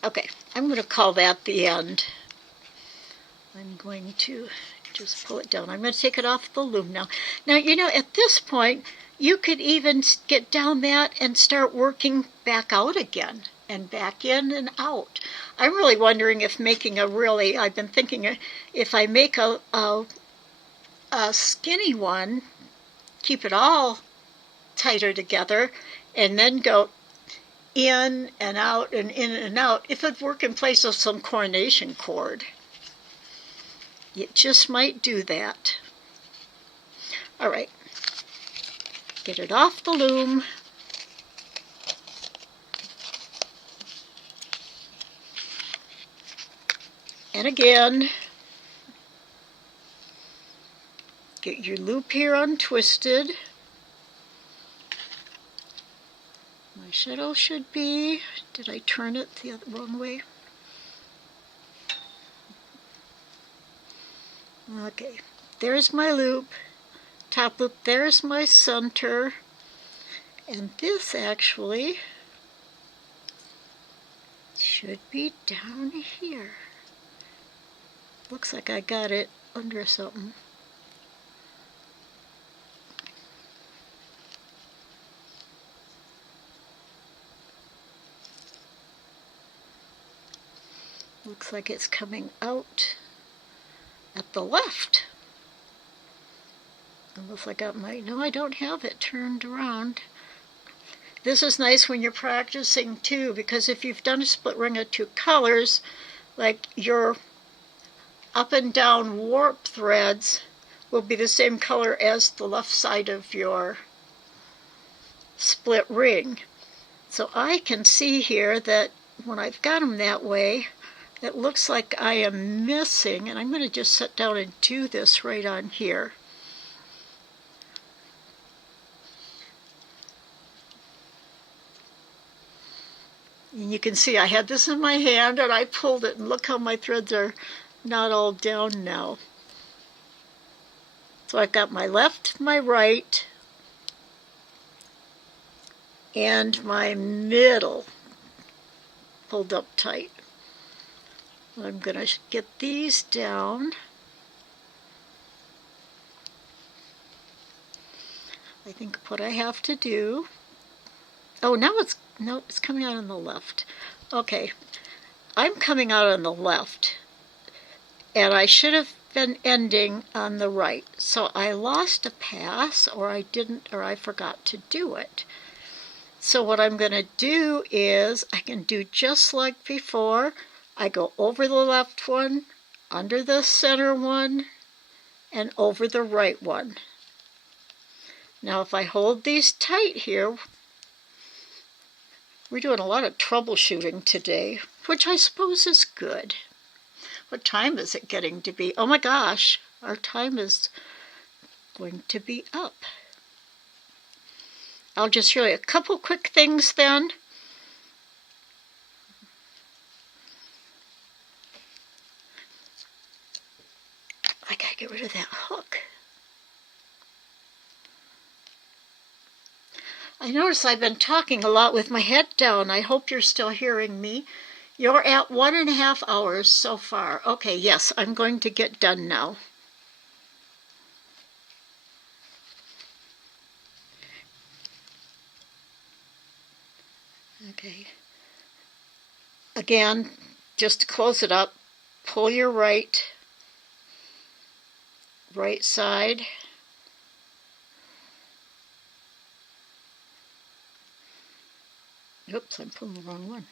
Okay, I'm going to call that the end. I'm going to just pull it down. I'm going to take it off the loom now. Now, you know, at this point, you could even get down that and start working back out again and back in and out. I'm really wondering if making I've been thinking if I make a skinny one, keep it all tighter together, and then go in and out and in and out, if it'd work in place of some coronation cord. It just might do that. All right, get it off the loom. And again, get your loop here untwisted. My shuttle should be, did I turn it the wrong way? Okay, there's my loop, top loop, there's my center, and this actually should be down here. Looks like I got it under something. Looks like it's coming out at the left. Unless I got no, I don't have it turned around. This is nice when you're practicing too, because if you've done a split ring of two colors, like your up and down warp threads will be the same color as the left side of your split ring. So I can see here that when I've got them that way, it looks like I am missing, and I'm going to just sit down and do this right on here. And you can see I had this in my hand and I pulled it, and look how my threads are not all down now. So I've got my left, my right, and my middle pulled up tight. I'm going to get these down. I think what I have to do, oh, now it's coming out on the left. Okay, I'm coming out on the left, and I should have been ending on the right. So I lost a pass, or I didn't, or I forgot to do it. So what I'm going to do is I can do just like before. I go over the left one, under the center one, and over the right one. Now if I hold these tight here, we're doing a lot of troubleshooting today, which I suppose is good. What time is it getting to be? Oh my gosh, our time is going to be up. I'll just show you a couple quick things then. I gotta get rid of that hook. I notice I've been talking a lot with my head down. I hope you're still hearing me. You're at 1.5 hours so far. Okay, yes, I'm going to get done now. Okay. Again, just to close it up, pull your right side. Oops, I'm pulling the wrong one.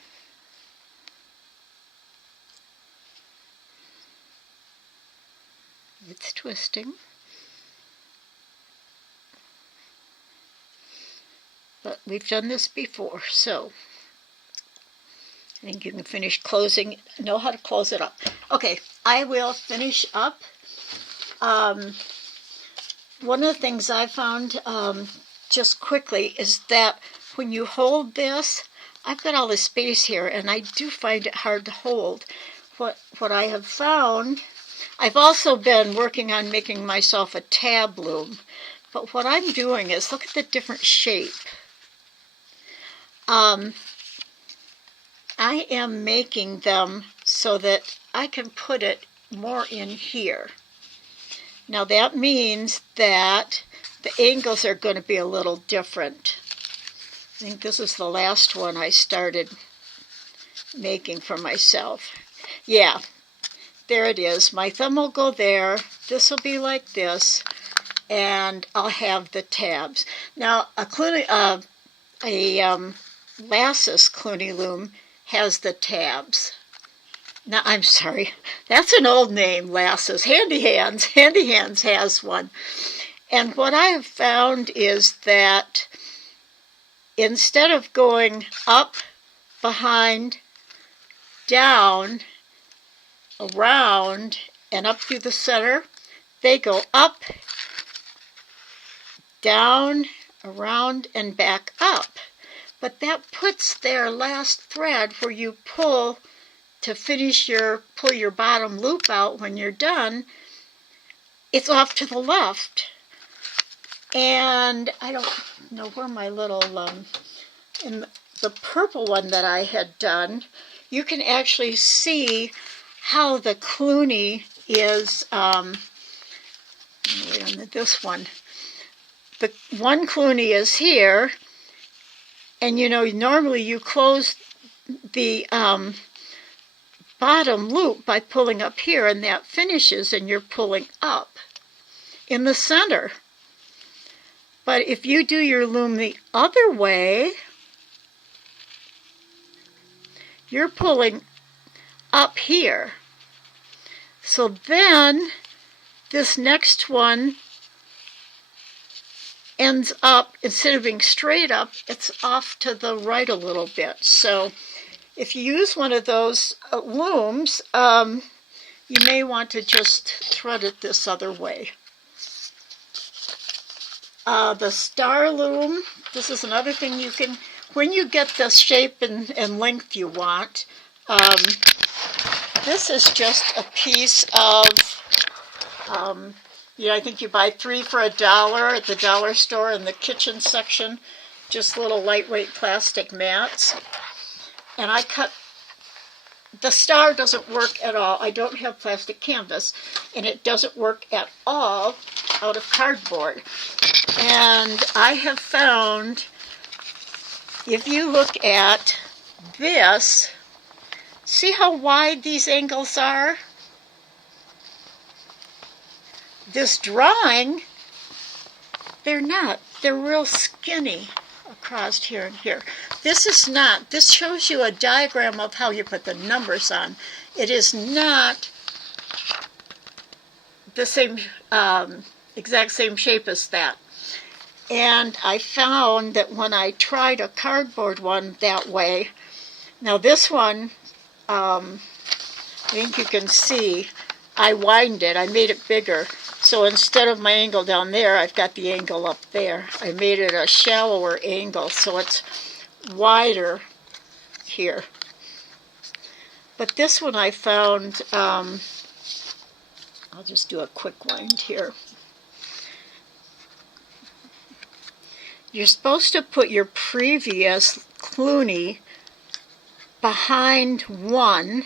It's twisting. we've done this before, so I think you can finish closing, know how to close it up. Okay, I will finish up. One of the things I found just quickly is that when you hold this, I've got all this space here, and I do find it hard to hold. What I have found, I've also been working on making myself a tab loom, but what I'm doing is, look at the different shape. I am making them so that I can put it more in here. Now that means that the angles are going to be a little different. I think this is the last one I started making for myself. Yeah, there it is. My thumb will go there. This will be like this, and I'll have the tabs. Now a Lassus Cluny loom has the tabs. Now, I'm sorry, that's an old name, Lassus. Handy Hands. Handy Hands has one. And what I have found is that instead of going up, behind, down, around, and up through the center, they go up, down, around, and back up. But that puts their last thread where you pull to finish pull your bottom loop out when you're done, it's off to the left. And I don't know where my little, in the purple one that I had done, you can actually see how the Cluny is, wait on this one. The one Cluny is here, and you know, normally you close the bottom loop by pulling up here, and that finishes, and you're pulling up in the center. But if you do your loom the other way, you're pulling up here. So then this next one ends up, instead of being straight up, it's off to the right a little bit. So if you use one of those looms, you may want to just thread it this other way. The star loom, this is another thing you can, when you get the shape and length you want, this is just a piece of, I think you buy 3 for $1 at the dollar store in the kitchen section, just little lightweight plastic mats. And I cut, the star doesn't work at all. I don't have plastic canvas, and it doesn't work at all out of cardboard. And I have found, if you look at this, see how wide these angles are? This drawing, they're not. They're real skinny across here and here. This is not. This shows you a diagram of how you put the numbers on. It is not the same, exact same shape as that. And I found that when I tried a cardboard one that way, now this one, I think you can see, I widened it. I made it bigger. So instead of my angle down there, I've got the angle up there. I made it a shallower angle, so it's wider here. But this one I found, I'll just do a quick wind here. You're supposed to put your previous Cluny behind one,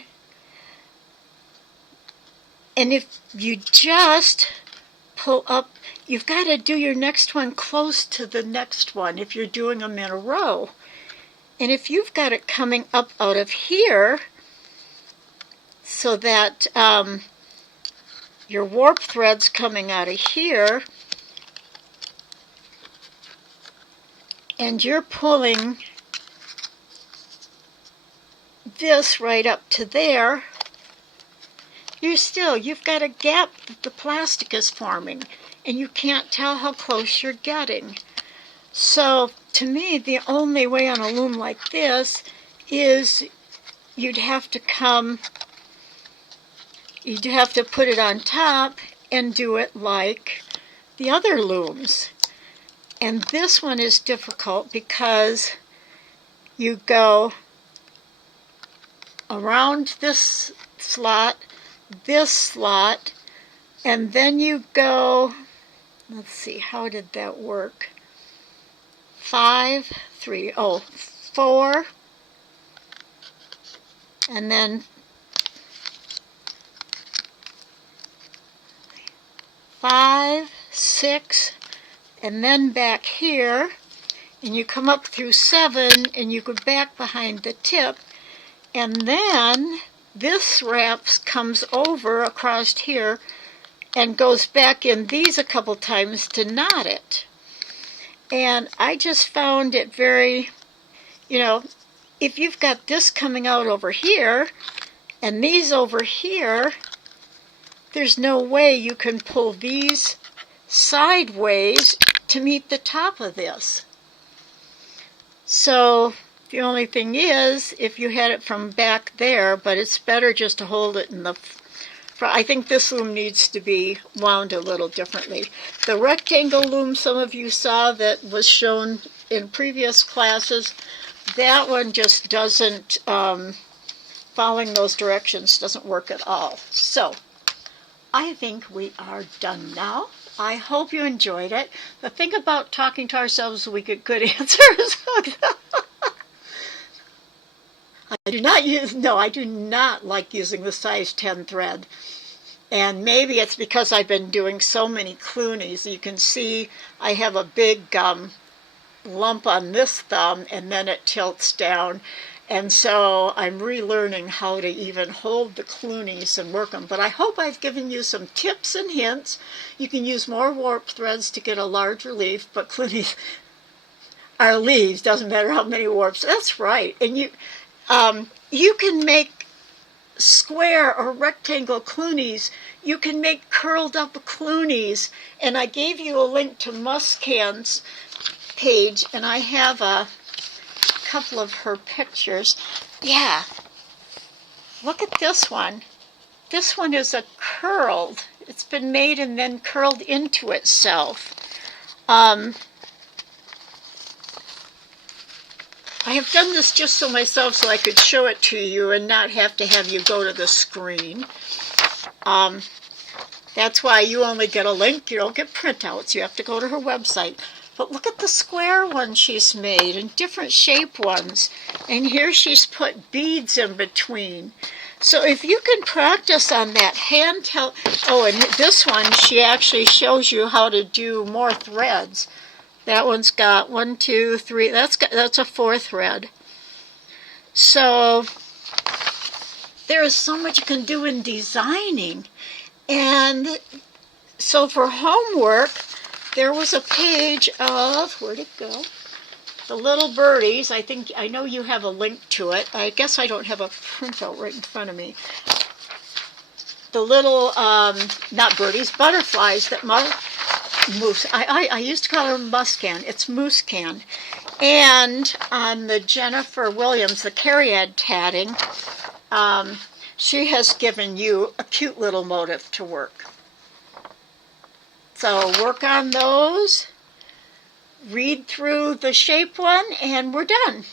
and if you just pull up, you've got to do your next one close to the next one if you're doing them in a row. And if you've got it coming up out of here so that your warp thread's coming out of here, and you're pulling this right up to there, you've got a gap that the plastic is forming, and you can't tell how close you're getting. So to me, the only way on a loom like this is you'd have to put it on top and do it like the other looms. And this one is difficult because you go around this slot, and then you go, let's see, how did that work? 5, 3, 4, and then 5, 6, and then back here, and you come up through 7, and you go back behind the tip, and then this comes over across here and goes back in these a couple times to knot it. And I just found it very, if you've got this coming out over here and these over here, there's no way you can pull these sideways to meet the top of this. So the only thing is, if you had it from back there, but it's better just to hold it in the front. I think this loom needs to be wound a little differently. The rectangle loom some of you saw that was shown in previous classes, that one just doesn't, following those directions doesn't work at all. So I think we are done now. I hope you enjoyed it. The thing about talking to ourselves is we get good answers. I do not like using the size 10 thread. And maybe it's because I've been doing so many Clunies. You can see I have a big lump on this thumb, and then it tilts down. And so I'm relearning how to even hold the Clunies and work them. But I hope I've given you some tips and hints. You can use more warp threads to get a larger leaf, but Clunies are leaves, doesn't matter how many warps. That's right. And you can make square or rectangle Clunies. You can make curled up Clunies. And I gave you a link to Muscan's page, and I have a couple of her pictures. Yeah, look at this one. This one is a curled. It's been made and then curled into itself. I have done this just so myself so I could show it to you and not have to have you go to the screen. That's why you only get a link. You don't get printouts. You have to go to her website. But look at the square one she's made and different shape ones. And here she's put beads in between. So if you can practice on that handheld, and this one, she actually shows you how to do more threads. That one's got 1, 2, 3, that's a 4 thread. So there is so much you can do in designing. And so for homework, there was a page of, where'd it go? The Little Birdies. I know you have a link to it. I guess I don't have a printout right in front of me. The little, not birdies, butterflies that moose. I used to call her muscan. It's moosecan. And on the Jennifer Williams, the Cariad tatting, she has given you a cute little motif to work. So work on those, read through the shape one, and we're done.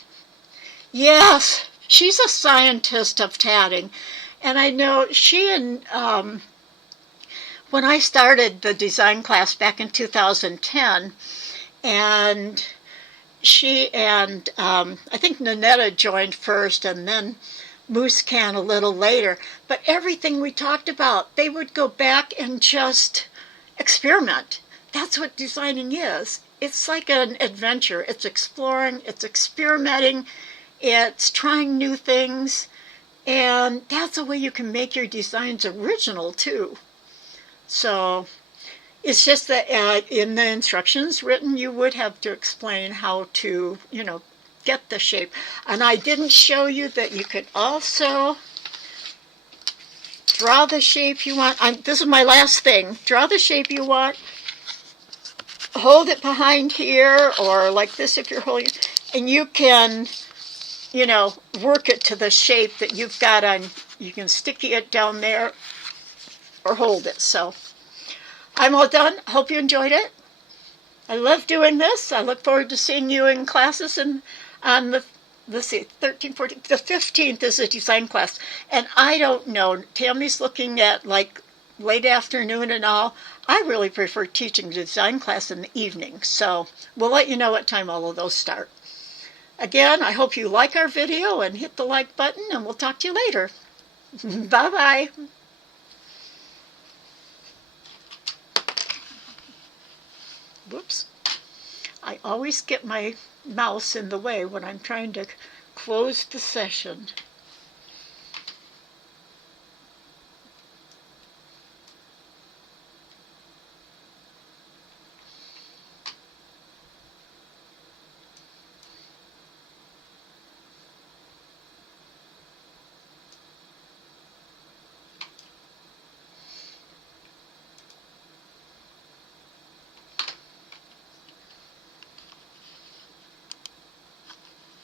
Yes, she's a scientist of tatting. And I know she and, when I started the design class back in 2010, and she and I think Nanetta joined first, and then Moosecan a little later. But everything we talked about, they would go back and just experiment. That's what designing is. It's like an adventure. It's exploring, it's experimenting, it's trying new things, and that's a way you can make your designs original too. So it's just that in the instructions written, you would have to explain how to, get the shape. And I didn't show you that you could also draw the shape you want. This is my last thing. Draw the shape you want. hold it behind here, or like this if you're holding, and you can, work it to the shape that you've got on. You can sticky it down there or hold it. So I'm all done. Hope you enjoyed it. I love doing this. I look forward to seeing you in classes and on the let's see, 13, 14, the 15th is a design class. And I don't know, Tammy's looking at like late afternoon and all. I really prefer teaching design class in the evening. So we'll let you know what time all of those start. Again, I hope you like our video and hit the like button, and we'll talk to you later. Bye-bye. Whoops. I always get my mouse in the way when I'm trying to close the session.